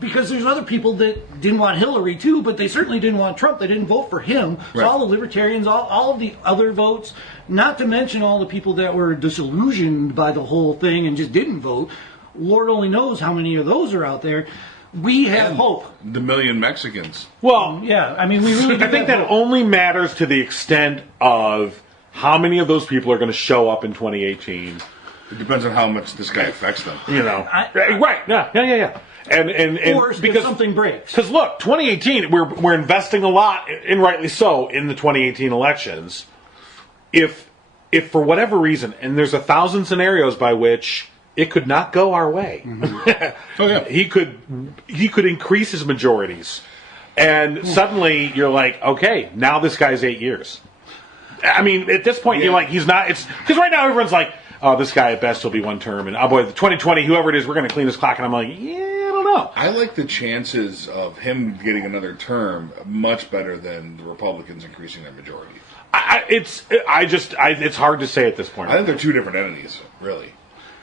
Because there's other people that didn't want Hillary too, but they certainly didn't want Trump. They didn't vote for him. So all the libertarians, all of the other votes, not to mention all the people that were disillusioned by the whole thing and just didn't vote. Lord only knows how many of those are out there. We have hope. The million Mexicans. Well, Yeah, I mean, we really. I think that only matters to the extent of how many of those people are going to show up in 2018. It depends on how much this guy affects them. Right? Yeah. And Or if something breaks. Because look, 2018, we're investing a lot, and rightly so, in the 2018 elections. If for whatever reason, and there's 1,000 scenarios by which it could not go our way, he could increase his majorities, and suddenly you're like, okay, now this guy's 8 years. I mean, at this point, you're like, he's not. It's because right now everyone's like, oh, this guy at best will be one term, and oh boy, the 2020, whoever it is, we're going to clean his clock, and I'm like, I don't know. I like the chances of him getting another term much better than the Republicans increasing their majority. It's hard to say at this point. I think they're two different entities, really.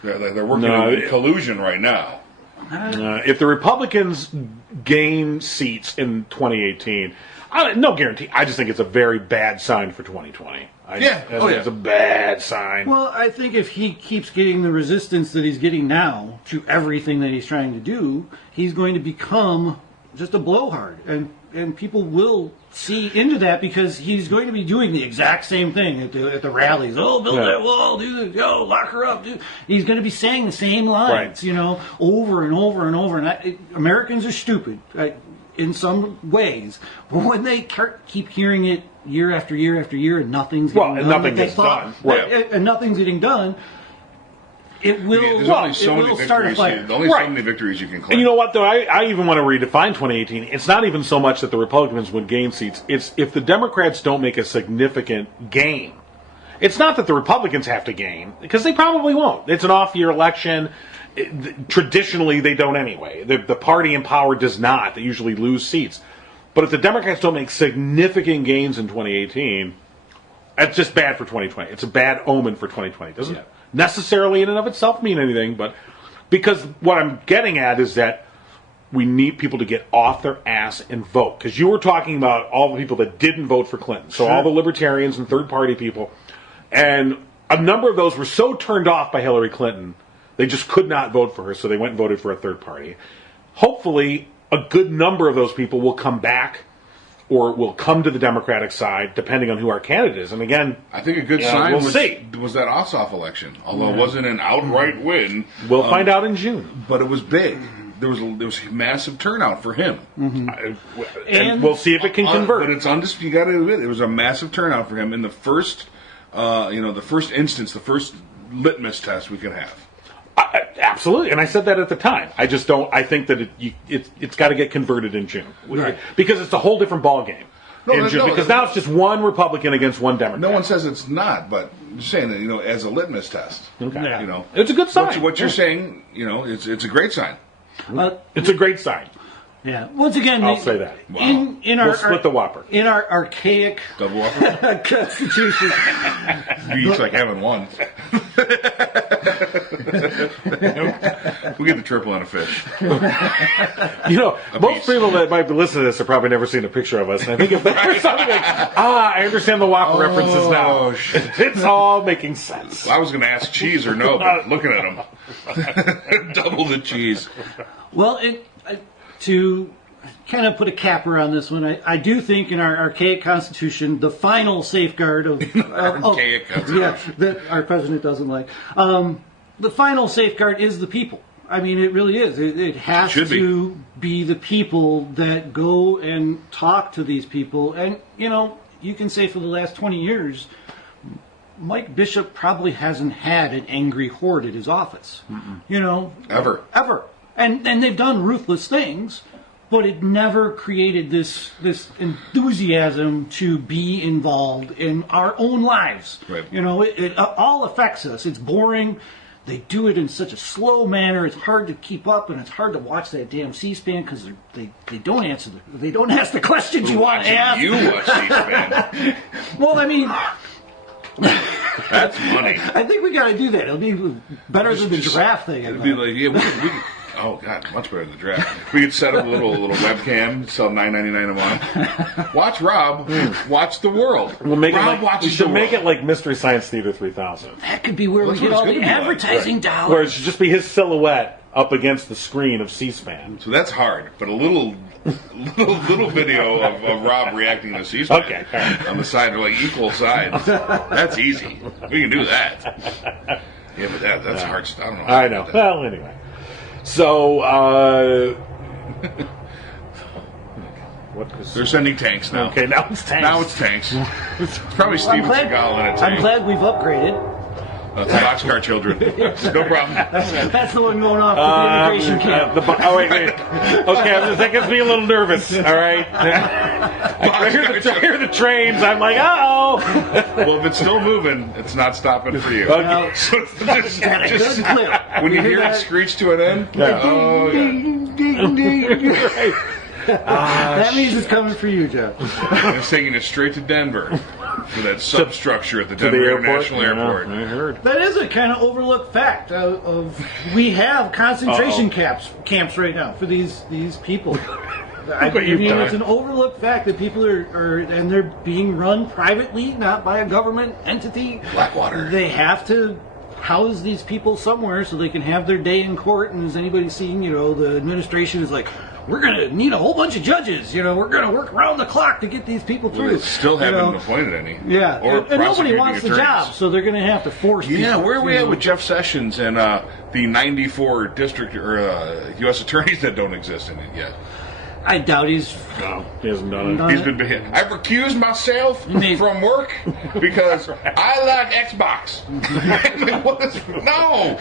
They're working in collusion right now. If the Republicans gain seats in 2018, no guarantee. I just think it's a very bad sign for 2020. It's a bad sign. Well, I think if he keeps getting the resistance that he's getting now to everything that he's trying to do, he's going to become just a blowhard. And people will see into that because he's going to be doing the exact same thing at the rallies. Oh, build that wall, dude. Yo, lock her up, dude. He's going to be saying the same lines, over and over and over. And Americans are stupid in some ways. But when they keep hearing it year after year after year and nothing's getting done, nothing gets done. And nothing's getting done, it will, There's only so it many will start a victories. fire. So many victories you can claim. And you know what, though? I even want to redefine 2018. It's not even so much that the Republicans would gain seats. It's if the Democrats don't make a significant gain. It's not that the Republicans have to gain, because they probably won't. It's an off-year election. Traditionally, they don't anyway. The party in power does not. They usually lose seats. But if the Democrats don't make significant gains in 2018, that's just bad for 2020. It's a bad omen for 2020. It doesn't necessarily in and of itself mean anything, but because what I'm getting at is that we need people to get off their ass and vote. Because you were talking about all the people that didn't vote for Clinton. So all the libertarians and third-party people. And a number of those were so turned off by Hillary Clinton, they just could not vote for her, so they went and voted for a third party. Hopefully, a good number of those people will come back or will come to the Democratic side, depending on who our candidate is. And again, I think a good sign was that Ossoff election, although it wasn't an outright win. We'll find out in June. But it was big. There was massive turnout for him. And we'll see if it can convert. But it's undisputed. You got to admit, it was a massive turnout for him in the first, the first instance, the first litmus test we could have. Absolutely, and I said that at the time. I just don't. I think that it's got to get converted in June, because it's a whole different ball game in June. Because now it's just one Republican against one Democrat. No one says it's not, but I'm just saying that as a litmus test. Okay, it's a good sign. What you're saying, it's a great sign. It's a great sign. Yeah. Once again, I'll say that. In We'll split the Whopper. In our archaic Double Whopper. Constitution, You each like having one. We get the triple on a fish. Most people that might be listening to this have probably never seen a picture of us. And I think if there's something like, I understand the Whopper references now. Oh, shit. It's all making sense. I was going to ask cheese or no, but looking at them. Double the cheese. well, to kind of put a capper on this one, I do think in our archaic Constitution, the final safeguard of Archaic Constitution. that our president doesn't like, the final safeguard is the people. I mean, it really is. It has to be the people that go and talk to these people. And, you can say for the last 20 years, Mike Bishop probably hasn't had an angry horde at his office. Ever. And they've done ruthless things, but it never created this enthusiasm to be involved in our own lives. Right. It all affects us. It's boring. They do it in such a slow manner. It's hard to keep up, and it's hard to watch that damn C-SPAN because they don't answer they don't ask the questions you want to ask. You watch C-SPAN. Well, I mean, That's funny. I think we got to do that. It'll be better than the draft thing. It'd be like, yeah, we could, oh god, much better than the draft. We could set up a little webcam, sell $9.99 a month. Watch Rob, watch the world. We'll make Rob we watches should the make world. it like Mystery Science Theater 3000. That could be where That's we what get it's all the gonna be like. advertising Right. dollars. Where it should just be his silhouette up against the screen of C-SPAN. So that's hard, but a little video of Rob reacting to C-SPAN Okay, all right. on the side, are like equal sides. That's easy. We can do that. Yeah, but that's hard stuff. I don't know. I know. Well, anyway. So, what is... They're sending tanks now. Okay, now it's tanks. Now it's tanks. It's probably Steven Seagal in a I'm tank. glad we've upgraded. That's Boxcar Children. No problem. That's the one going off to the immigration camp. Wait. Okay, that gets me a little nervous. All right. I hear the trains. I'm like, uh-oh. Well, if it's still moving, it's not stopping for you. Okay. So it's Got a just, good clip. when you hear it that? screech to an end, oh, yeah. Ding, ding, ding. Right. That means it's coming for you, Jeff. And it's taking it straight to Denver for that substructure at the To Denver the airport. International Airport. I heard. That is a kind of overlooked fact of we have concentration camps right now for these people. I what you've mean, done. it's an overlooked fact that people are and they're being run privately, not by a government entity. Blackwater. They have to house these people somewhere so they can have their day in court. And as anybody's seen, the administration is like, we're going to need a whole bunch of judges. We're going to work around the clock to get these people through. Well, they still haven't appointed any. Yeah, Or and nobody prosecuting wants the attorneys. job, so they're going to have to force people. Yeah, where are we at with Jeff Sessions and the 94 district or U.S. attorneys that don't exist in it yet? I doubt he's... No, he hasn't done it. He's been beheaded. I've recused myself from work because I like Xbox. No!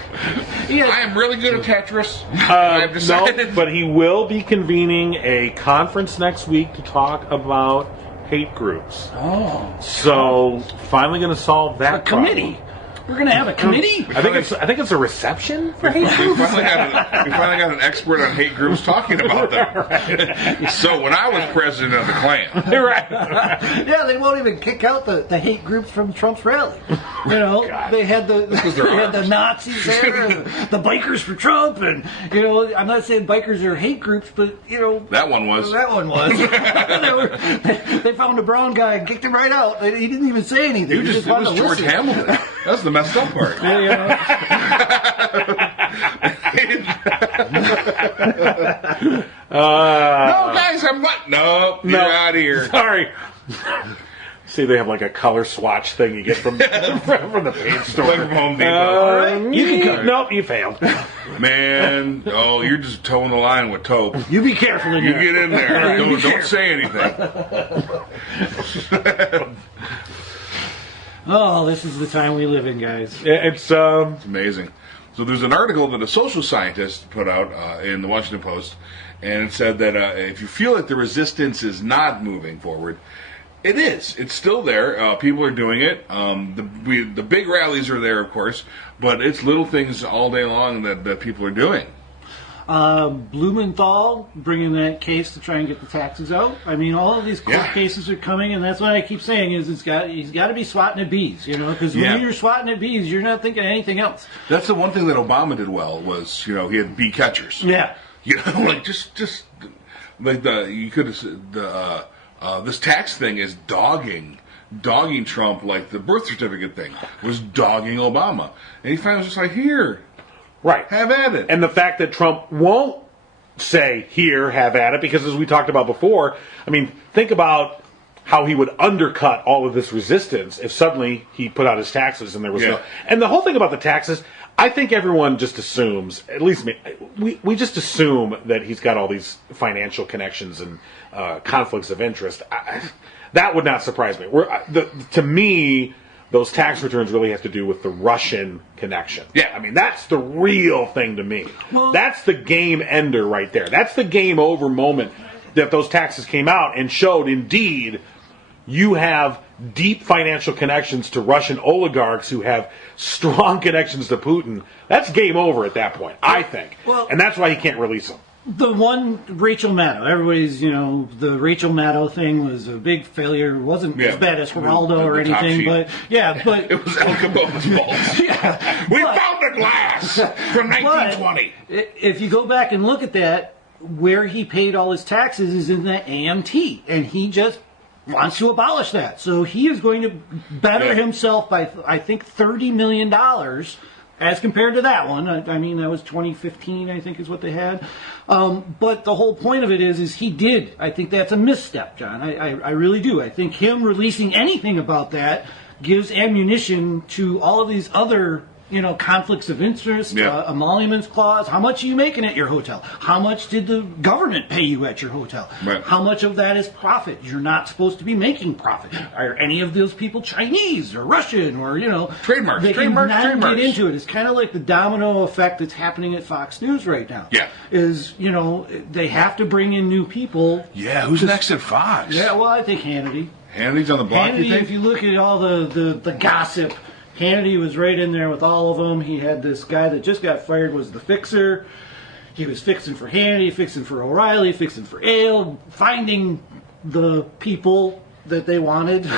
I am really good at Tetris. I've decided. No, but he will be convening a conference next week to talk about hate groups. Oh. So, finally going to solve that A committee. problem. We're going to have a committee? I think it's a reception for hate We groups. finally got an expert on hate groups talking about them. So when I was president of the Klan, Right. Yeah, they won't even kick out the hate groups from Trump's rally. They had the Nazis there, and the bikers for Trump, and I'm not saying bikers are hate groups, but that one was. that one was. they found a brown guy and kicked him right out. He didn't even say anything. He It was wanted to George listen. Hamilton. That's the messed up part. No, guys, I'm what? No, you're out of here. Sorry. See, they have like a color swatch thing you get from the paint store. Like from Home Depot. You can cut. Nope, you failed. Man, you're just towing the line with taupe. You be careful in You there. get in there. Don't say anything. Oh, this is the time we live in, guys. It's It's amazing. So there's an article that a social scientist put out in the Washington Post, and it said that if you feel like the resistance is not moving forward, it is. It's still there. People are doing it. The big rallies are there, of course, but it's little things all day long that people are doing. Blumenthal bringing that case to try and get the taxes out. I mean, all of these court cases are coming, and that's what I keep saying is he's got to be swatting at bees, because when you're swatting at bees, you're not thinking anything else. That's the one thing that Obama did well was, he had bee catchers. Yeah. Like just like you could have this tax thing is dogging Trump like the birth certificate thing was dogging Obama, and he finally was just like, here, right, have at it. And the fact that Trump won't say, here, have at it, because as we talked about before, I mean, think about how he would undercut all of this resistance if suddenly he put out his taxes and there was no... And the whole thing about the taxes, I think everyone just assumes, at least me, we just assume that he's got all these financial connections and conflicts of interest. That would not surprise me. To me, those tax returns really have to do with the Russian connection. Yeah. I mean, that's the real thing to me. Well, that's the game ender right there. That's the game over moment that those taxes came out and showed, indeed, you have deep financial connections to Russian oligarchs who have strong connections to Putin. That's game over at that point, I think. Well, and that's why he can't release them. The one, Rachel Maddow, everybody's, the Rachel Maddow thing was a big failure. It wasn't as bad as Geraldo or anything, but it was Al Capone's fault. We found a glass from 1920. If you go back and look at that, where he paid all his taxes is in the AMT, and he just wants to abolish that. So he is going to better himself by, I think, $30 million as compared to that one. I mean, that was 2015, I think, is what they had. But the whole point of it is he did. I think that's a misstep, John. I really do. I think him releasing anything about that gives ammunition to all of these other conflicts of interest, emoluments clause. How much are you making at your hotel? How much did the government pay you at your hotel? Right. How much of that is profit? You're not supposed to be making profit. Are any of those people Chinese or Russian or, trademarks? They can trademarks. get into it. It's kind of like the domino effect that's happening at Fox News right now. Yeah. Is, they have to bring in new people. Yeah, who's next at Fox? Yeah, well, I think Hannity. Hannity's on the block, Hannity, you think? if you look at all the gossip, Hannity was right in there with all of them. He had this guy that just got fired, was the fixer. He was fixing for Hannity, fixing for O'Reilly, fixing for Ale, finding the people that they wanted.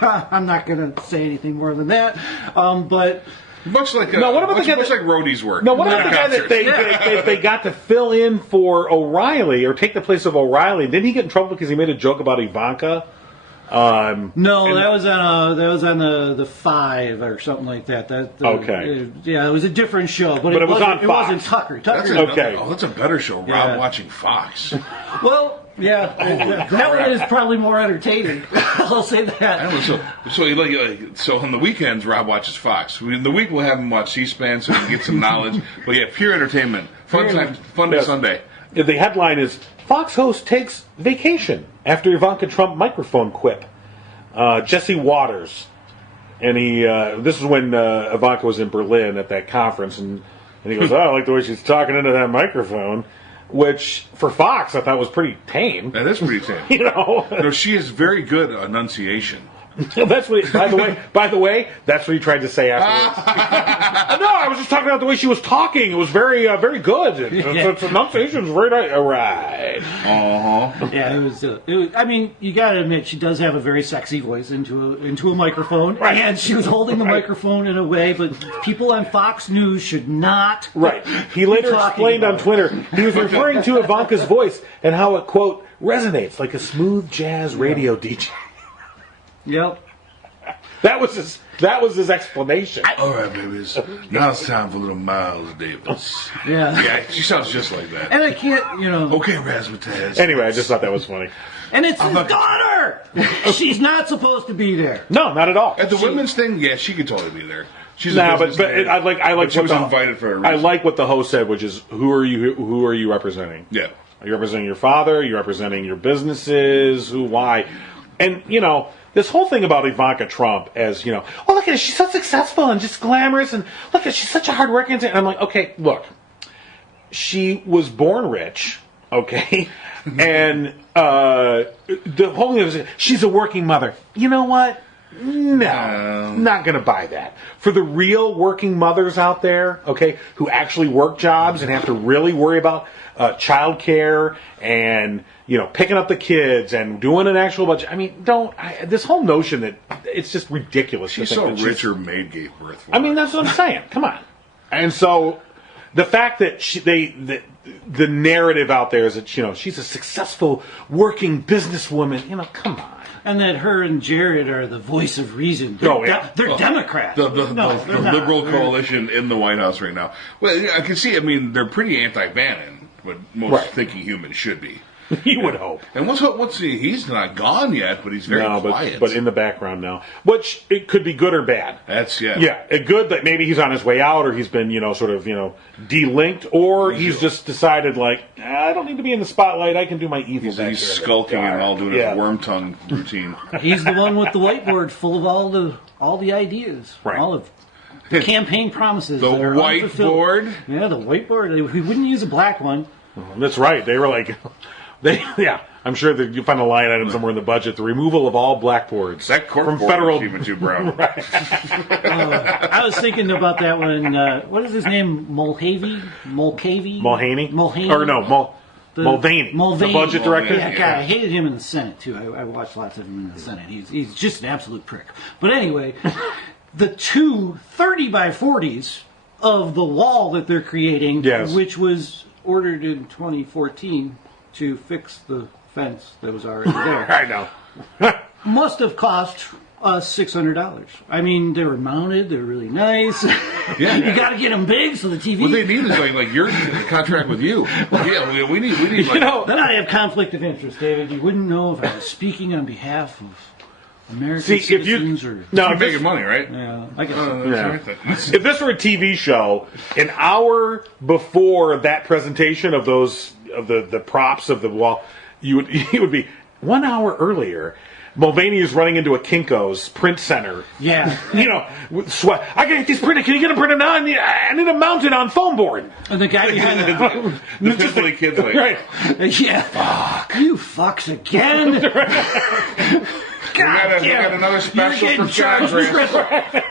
I'm not going to say anything more than that. But much like much like Rhodey's work. No, what about the guy that they got to fill in for O'Reilly or take the place of O'Reilly? Didn't he get in trouble because he made a joke about Ivanka? That was on the 5 or something like that. Okay. It was a different show, but it was on Fox. It wasn't Tucker. That's a better show. Rob watching Fox. Well, that one is probably more entertaining. I'll say that. So on the weekends, Rob watches Fox. In the week, we'll have him watch C-SPAN so he can get some knowledge. But pure entertainment, fun to Sunday. The headline is, Fox host takes vacation after Ivanka Trump microphone quip. Jesse Waters. And this is when Ivanka was in Berlin at that conference, and he goes, I like the way she's talking into that microphone, which, for Fox, I thought was pretty tame. That is pretty tame. No, she has very good enunciation. That's what. By the way, that's what he tried to say afterwards. No, I was just talking about the way she was talking. It was very, very good. Its enunciation was very nice. All right. Yeah, it was. I mean, you got to admit, she does have a very sexy voice into a microphone, right. And she was holding the microphone in a way, but people on Fox News should not. Right. He later explained on Twitter he was referring to Ivanka's voice and how it, quote, resonates like a smooth jazz radio DJ. Yep. That was his explanation. All right, babies. Now it's time for little Miles Davis. Yeah, she sounds just like that. And I can't, Okay, Razzmatazz. Anyway, I just thought that was funny. And it's his daughter. She's not supposed to be there. No, not at all. At the women's thing, she could totally be there. She's but I like she was invited for a reason. I like what the host said, which is, who are you representing? Yeah. Are you representing your father? Are you representing your businesses? Who? Why? And this whole thing about Ivanka Trump as, oh, look at her, she's so successful and just glamorous, and look at she's such a hard worker. And I'm like, okay, look, she was born rich, okay, and the whole thing is she's a working mother. You know what? No, not going to buy that. For the real working mothers out there, okay, who actually work jobs and have to really worry about child care and, picking up the kids and doing an actual budget. I mean, this whole notion that it's just ridiculous. She's so rich her maid gave birth for I mean, that's what I'm saying. Come on. And so the fact that the narrative out there is that, she's a successful working businesswoman, come on. And that her and Jared are the voice of reason. They're Democrats. The liberal coalition in the White House right now. Well, I can see, they're pretty anti-Bannon, what most thinking humans should be. You would hope. And he's not gone yet, but he's very quiet. But in the background now. Which, it could be good or bad. Yeah, good that maybe he's on his way out, or he's been, delinked, or he's just decided, I don't need to be in the spotlight, I can do my evil He's skulking and all doing his worm tongue routine. He's the one with the whiteboard full of all the ideas. Right. All of campaign promises. The whiteboard? Yeah, the whiteboard. He wouldn't use a black one. That's right. They were like... I'm sure that you find a line item somewhere in the budget: the removal of all blackboards that from federal. Even too brown. I was thinking about that one. What is his name? Mulcahy? Mulvaney? Or no, Mulvaney. The budget director. Yeah, God, I hated him in the Senate too. I watched lots of him in the Senate. He's just an absolute prick. But anyway, the two 30 by 40s of the wall that they're creating, which was ordered in 2014. To fix the fence that was already there. I know. Must have cost us $600. I mean, they were mounted. They're really nice. Yeah, you got to get them big so the TV. What they need is like your contract with you. Yeah, we need. Then I have conflict of interest, David. You wouldn't know if I was speaking on behalf of American citizens or. No, you're making money, right? Yeah, I guess. If this were a TV show, an hour before that presentation of those. Of the props of the wall, it would be 1 hour earlier. Mulvaney is running into a Kinko's print center. Yeah. Sweat. I gotta get these printed. Can you get them printed on? I need them mounted on foam board. And the guy behind the Piffly kids right. Yeah. Fuck. You fucks again. We got another special for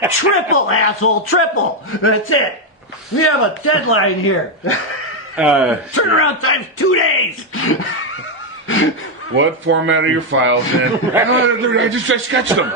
Triple, asshole. Triple. That's it. We have a deadline here. Turnaround time's 2 days. What format are your files in? I just sketched them.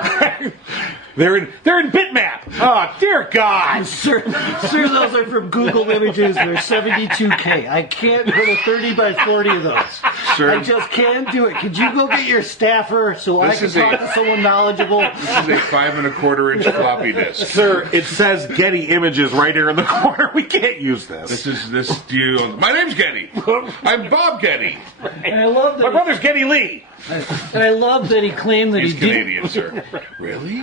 They're in bitmap. Oh, dear God. Sir, those are from Google Images. They're 72K. I can't put a 30 by 40 of those. Sir, I just can't do it. Could you go get your staffer so I can talk to someone knowledgeable? This is a 5 1/4 inch floppy disk. Sir, it says Getty Images right here in the corner. We can't use this. My name's Getty. I'm Bob Getty. And I love that my brother's Getty Lee. And I love that he claimed that he's Canadian, sir. Really?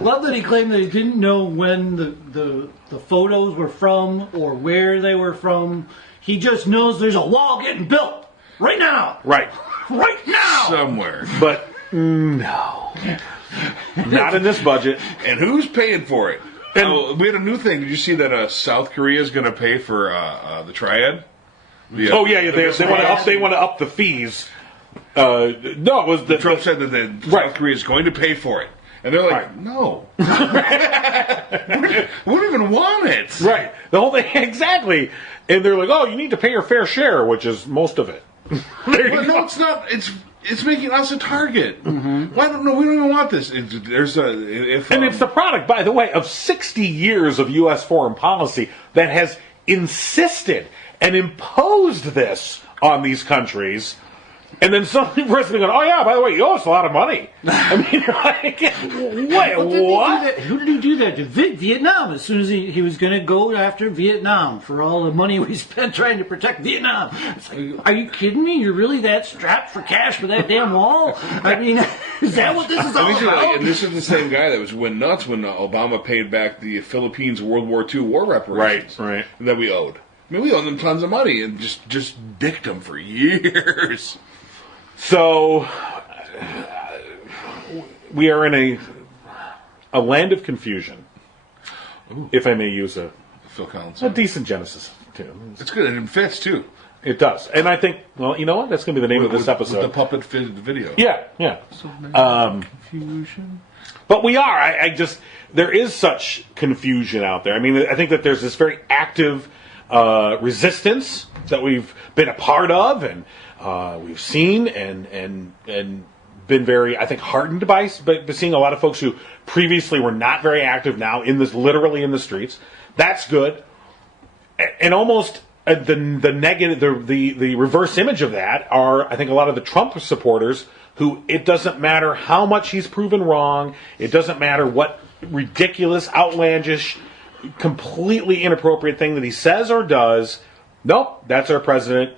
Love that he claimed that he didn't know when the photos were from or where they were from. He just knows there's a wall getting built right now. Right now. Somewhere. But no. Not in this budget. And who's paying for it? And we had a new thing. Did you see that South Korea is going to pay for the triad? They want to up the fees. No, it was Trump said that South Korea is going to pay for it, and they're like, no, we don't even want it. Right, the whole thing exactly, and they're like, oh, you need to pay your fair share, which is most of it. No, it's not. It's making us a target. Mm-hmm. We don't even want this. And it's the product, by the way, of 60 years of U.S. foreign policy that has insisted and imposed this on these countries. And then somebody person going, oh yeah, by the way, you owe us a lot of money. I mean, what? Who did he do that to? Vietnam. As soon as he was going to go after Vietnam for all the money we spent trying to protect Vietnam. It's like, are you kidding me? You're really that strapped for cash for that damn wall? I mean, is that what this is all about? And this is the same guy that went nuts when Obama paid back the Philippines World War II war reparations that we owed. I mean, we owed them tons of money and just dicked them for years. So, we are in a land of confusion, if I may use Phil Collins. a decent Genesis tune. It's good, and it fits, too. It does. And I think, well, you know what? That's going to be the name of this episode. With the puppet video. Yeah. Confusion. But we are. I just, there is such confusion out there. I mean, I think that there's this very active resistance that we've been a part of, and we've seen and been very, I think, heartened by seeing a lot of folks who previously were not very active now literally in the streets. That's good. And almost the negative, the reverse image of that are, I think, a lot of the Trump supporters who it doesn't matter how much he's proven wrong, it doesn't matter what ridiculous, outlandish, completely inappropriate thing that he says or does. Nope, that's our president.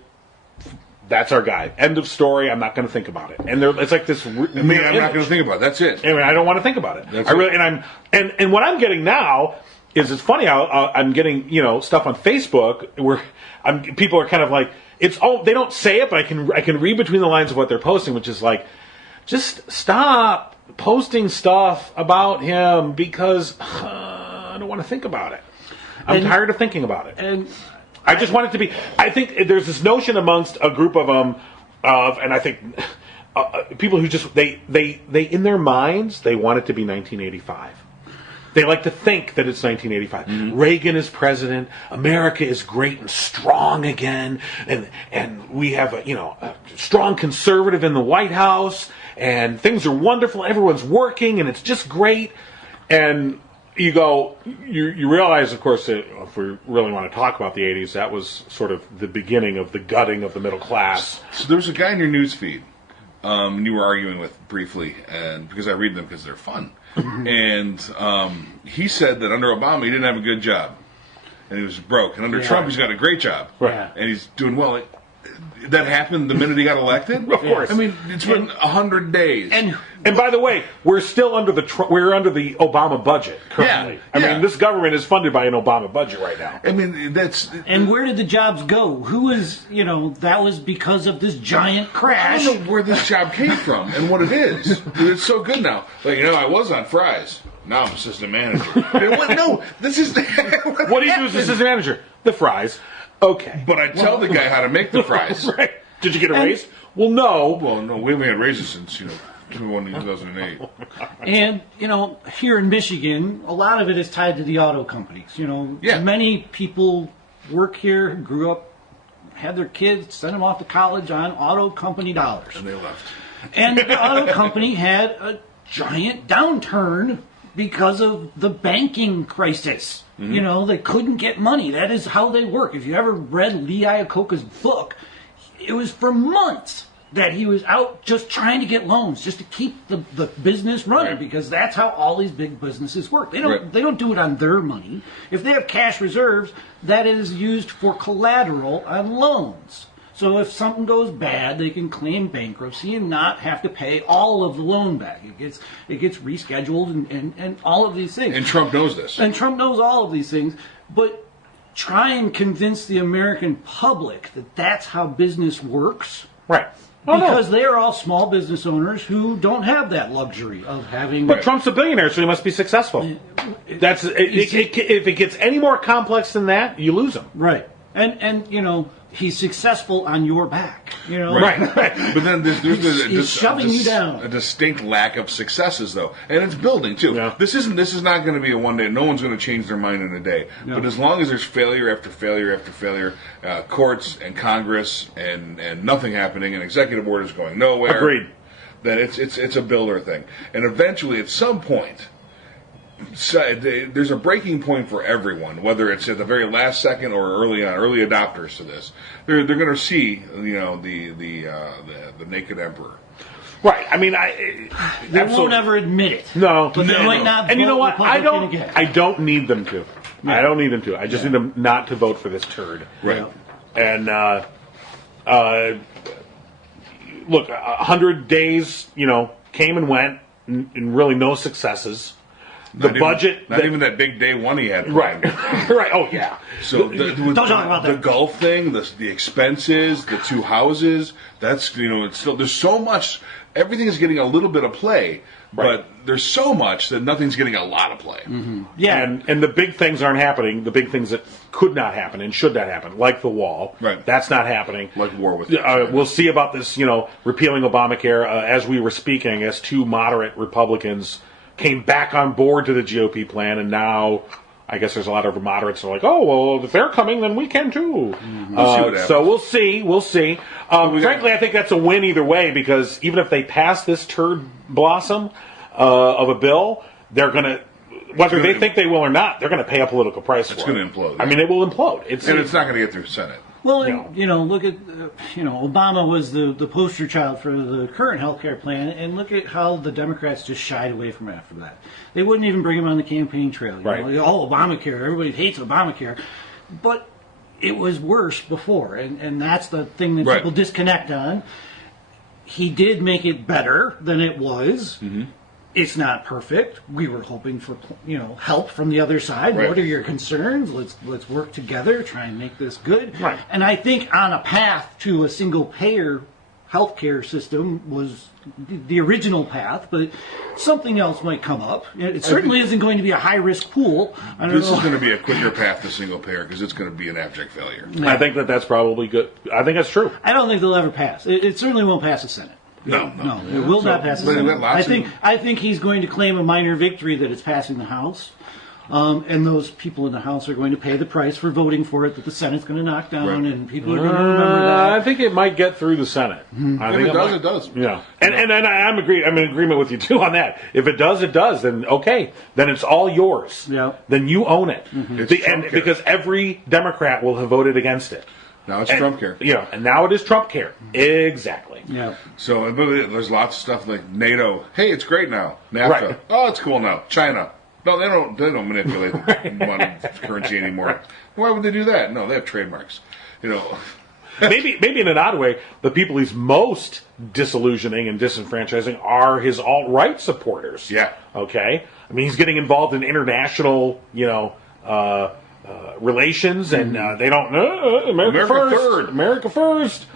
That's our guy. End of story. I'm not going to think about it. And it's like this. I'm not going to think about it. That's it. I mean, I don't want to think about it. And what I'm getting now is, it's funny. I'm getting stuff on Facebook where people are kind of like, they don't say it, but I can read between the lines of what they're posting, which is like, just stop posting stuff about him because I don't want to think about it. I'm tired of thinking about it. And I just want it to be. I think there's this notion amongst a group of them and I think people who just they in their minds they want it to be 1985. They like to think that it's 1985. Mm-hmm. Reagan is president. America is great and strong again, and we have a strong conservative in the White House, and things are wonderful. Everyone's working, and it's just great. And you realize, of course, that if we really want to talk about the 80s, that was sort of the beginning of the gutting of the middle class. So there was a guy in your news feed you were arguing with briefly, and because I read them because they're fun. And he said that under Obama he didn't have a good job, and he was broke. And under Trump he's got a great job, right? And he's doing well. That happened the minute he got elected. Of course. I mean, it's been 100 days. And by the way, we're still under the Obama budget currently. I mean, this government is funded by an Obama budget right now. I mean, and where did the jobs go? Who is that was because of this giant crash. I don't know where this job came from and what it is. It's so good now. Like I was on Fry's. Now I'm assistant manager. No, this is what do you do as assistant manager? The fries. Okay. But I tell the guy how to make the fries. Right. Did you get a raise? Well, no. Well, no, we haven't had raises since 2008. And here in Michigan, a lot of it is tied to the auto companies. Many people work here, grew up, had their kids, sent them off to college on auto company dollars. And they left. And the auto company had a giant downturn because of the banking crisis. Mm-hmm. They couldn't get money. That is how they work. If you ever read Lee Iacocca's book, it was for months that he was out just trying to get loans, just to keep the business running, because that's how all these big businesses work. They don't do it on their money. If they have cash reserves, that is used for collateral on loans. So if something goes bad, they can claim bankruptcy and not have to pay all of the loan back. It gets rescheduled and all of these things. And Trump knows this. And Trump knows all of these things. But try and convince the American public that that's how business works. Right. Because they are all small business owners who don't have that luxury of having... But Trump's a billionaire, so he must be successful. If it gets any more complex than that, you lose him. Right. And he's successful on your back. Right. But then he's shoving you down. A distinct lack of successes, though, and it's building too. Yeah. This is not going to be a one day. No one's going to change their mind in a day. No. But as long as there's failure after failure after failure, courts and Congress and nothing happening, and executive orders going nowhere. Agreed. Then it's a builder thing, and eventually at some point. So there's a breaking point for everyone, whether it's at the very last second or early adopters to this. They're going to see, the naked emperor. Right. I mean, they won't ever admit it. No, but they might not. And you know what? I don't need them to. Yeah. I don't need them to. I just need them not to vote for this turd. Right. And look, 100 days, came and went, and really no successes. Not even that big day one he had. Right. Right. Oh, yeah. So don't talk about that. The golf thing, the expenses, the two houses, that's, it's still, there's so much, everything is getting a little bit of play, but there's so much that nothing's getting a lot of play. Mm-hmm. Yeah. And the big things aren't happening, the big things that could not happen and should not happen, like the wall. Right. That's not happening. Like war with we'll see about this, repealing Obamacare. As we were speaking, as two moderate Republicans came back on board to the GOP plan, and now I guess there's a lot of moderates who are like, oh, well, if they're coming, then we can too. So we'll see. Frankly, I think that's a win either way, because even if they pass this turd blossom of a bill, they're going to, whether they think they will or not, they're going to pay a political price for it. It's going to implode. I mean, it will implode. It's not going to get through the Senate. Well, look at, Obama was the poster child for the current health care plan, and look at how the Democrats just shied away from it after that. They wouldn't even bring him on the campaign trail. Right. Oh, Obamacare, everybody hates Obamacare. But it was worse before, and that's the thing that people disconnect on. He did make it better than it was. Mm-hmm. It's not perfect. We were hoping for help from the other side. Right. What are your concerns? Let's work together, try and make this good. Right. And I think on a path to a single payer healthcare system was the original path, but something else might come up. It certainly isn't going to be a high risk pool. This is going to be a quicker path to single payer because it's going to be an abject failure. Yeah. I think that's probably good. I think that's true. I don't think they'll ever pass. It certainly won't pass the Senate. No, it will not pass the Senate. I think he's going to claim a minor victory that it's passing the House, and those people in the House are going to pay the price for voting for it that the Senate's going to knock down, and people are going to remember that. I think it might get through the Senate. I think it does. Yeah, and I'm in agreement with you too on that. If it does, it does. Then okay, then it's all yours. Yeah. Then you own it. Mm-hmm. Because every Democrat will have voted against it. Now it's Trump care. Yeah, and now it is Trump care. Exactly. Yeah. So there's lots of stuff like NATO. Hey, it's great now. NAFTA. Right. Oh, it's cool now. China. No, they don't manipulate money currency anymore. Why would they do that? No, they have trademarks. Maybe in an odd way, the people he's most disillusioning and disenfranchising are his alt-right supporters. Yeah. Okay? I mean, he's getting involved in international, relations, and they don't know America first. America first.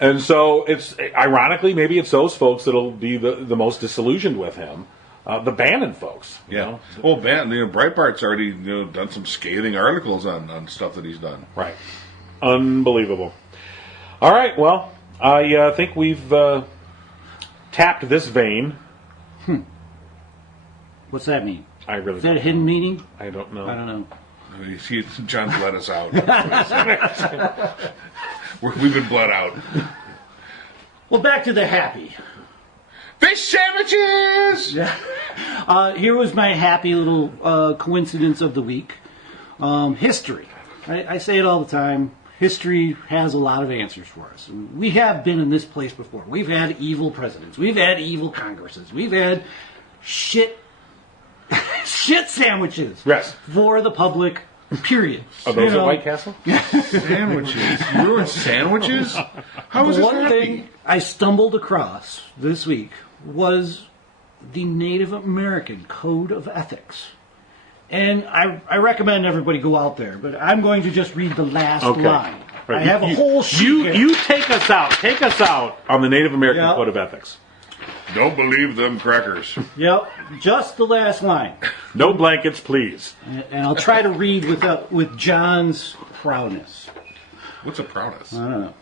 And so it's ironically, maybe it's those folks that'll be the most disillusioned with him. The Bannon folks. Yeah. Well, Bannon, Breitbart's already done some scathing articles on stuff that he's done. Right. Unbelievable. All right. Well, I think we've tapped this vein. What's that mean? I really. Is that a hidden meaning? I don't know. I don't know. John's let us out. We've been bled out. Well, back to the happy. Fish sandwiches! Yeah. Here was my happy little coincidence of the week. History. I say it all the time. History has a lot of answers for us. We have been in this place before. We've had evil presidents. We've had evil Congresses. We've had shit sandwiches for the public, period. Are those at White Castle? Sandwiches. You ruined sandwiches? How was this One thing I stumbled across this week was the Native American Code of Ethics. And I recommend everybody go out there, but I'm going to just read the last line. Right. I have a whole sheet. You take us out. Take us out on the Native American Code of Ethics. Don't believe them crackers. Yep, just the last line. No blankets, please. And I'll try to read with John's proudness. What's a proudness? I don't know.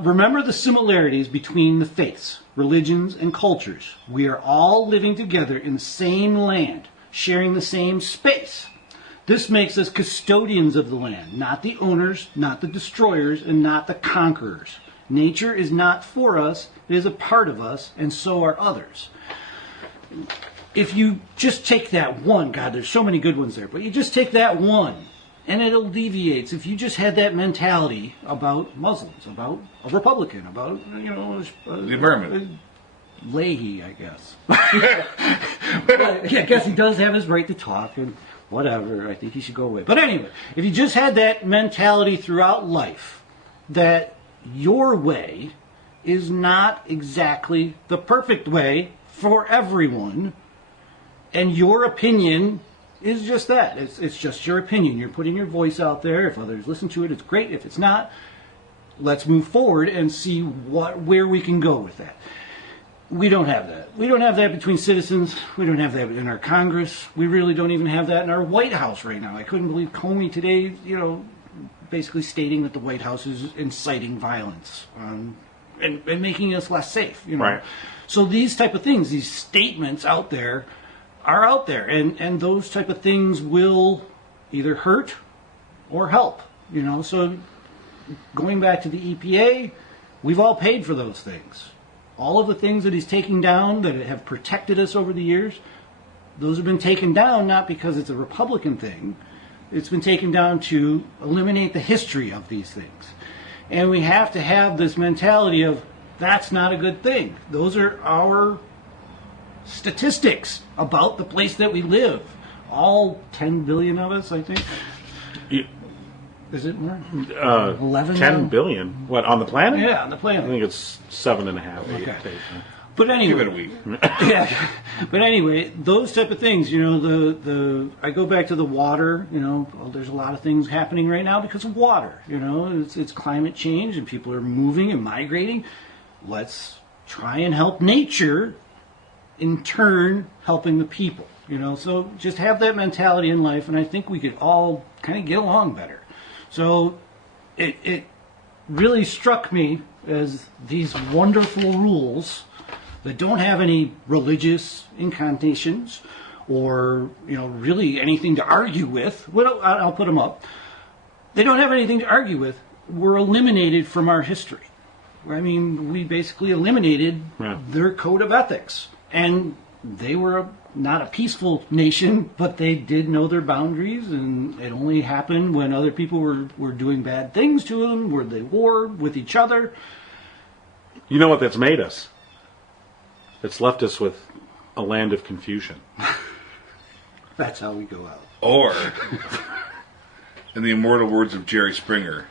Remember the similarities between the faiths, religions, and cultures. We are all living together in the same land, sharing the same space. This makes us custodians of the land, not the owners, not the destroyers, and not the conquerors. Nature is not for us, it is a part of us, and so are others. If you just take that one, God, there's so many good ones there, but you just take that one, and it alleviates. If you just had that mentality about Muslims, about a Republican, about, the environment. Leahy, I guess. I guess he does have his right to talk, and whatever, I think he should go away. But anyway, if you just had that mentality throughout life, that your way is not exactly the perfect way for everyone, and your opinion is just that. It's just your opinion. You're putting your voice out there. If others listen to it, it's great. If it's not, let's move forward and see where we can go with that. We don't have that. We don't have that between citizens. We don't have that in our Congress. We really don't even have that in our White House right now. I couldn't believe Comey today, basically stating that the White House is inciting violence and making us less safe. Right. So these type of things, these statements out there, are out there, and those type of things will either hurt or help. So going back to the EPA, we've all paid for those things. All of the things that he's taking down that have protected us over the years, those have been taken down not because it's a Republican thing. It's been taken down to eliminate the history of these things. And we have to have this mentality of, that's not a good thing. Those are our statistics about the place that we live. All 10 billion of us, I think. Is it more? 11 10 now? billion. What, on the planet? Yeah, on the planet. I think it's 7.5. Okay. 8. But anyway, Give it a week. yeah. But anyway, those type of things, I go back to the water, there's a lot of things happening right now because of water, it's climate change and people are moving and migrating. Let's try and help nature, in turn helping the people, so just have that mentality in life, and I think we could all kind of get along better. So it really struck me as these wonderful rules that don't have any religious incantations or really anything to argue with. Well, I'll put them up. They don't have anything to argue with. Were eliminated from our history. I mean, we basically eliminated their code of ethics, and they were not a peaceful nation, but they did know their boundaries, and it only happened when other people were doing bad things to them, where they warred with each other. You know what that's made us? It's left us with a land of confusion. That's how we go out. Or, in the immortal words of Jerry Springer,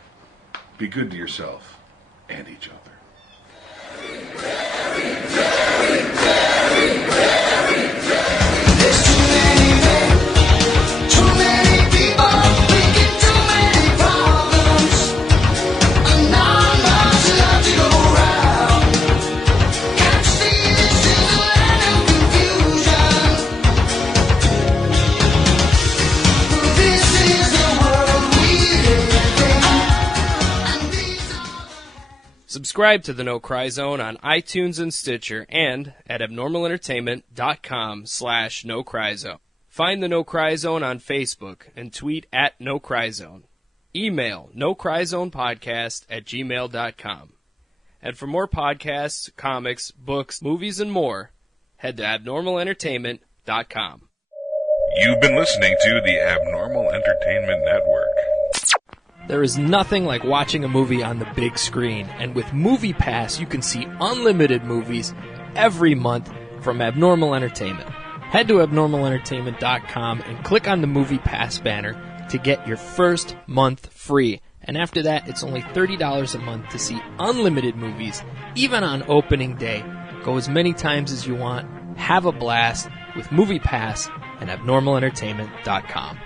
be good to yourself and each other. There's too many people making too many problems, and not much love to go around. Can't you see this is a land of confusion? This is the world we live in, and these are Subscribe to the No Cry Zone on iTunes and Stitcher and at abnormalentertainment.com/No Cry Zone. Find the No Cry Zone on Facebook and tweet at No Cry Zone. Email nocryzonepodcast@gmail.com. And for more podcasts, comics, books, movies, and more, head to abnormalentertainment.com. You've been listening to the Abnormal Entertainment Network. There is nothing like watching a movie on the big screen, and with MoviePass, you can see unlimited movies every month from Abnormal Entertainment. Head to abnormalentertainment.com and click on the MoviePass banner to get your first month free. And after that, it's only $30 a month to see unlimited movies, even on opening day. Go as many times as you want. Have a blast with MoviePass and abnormalentertainment.com.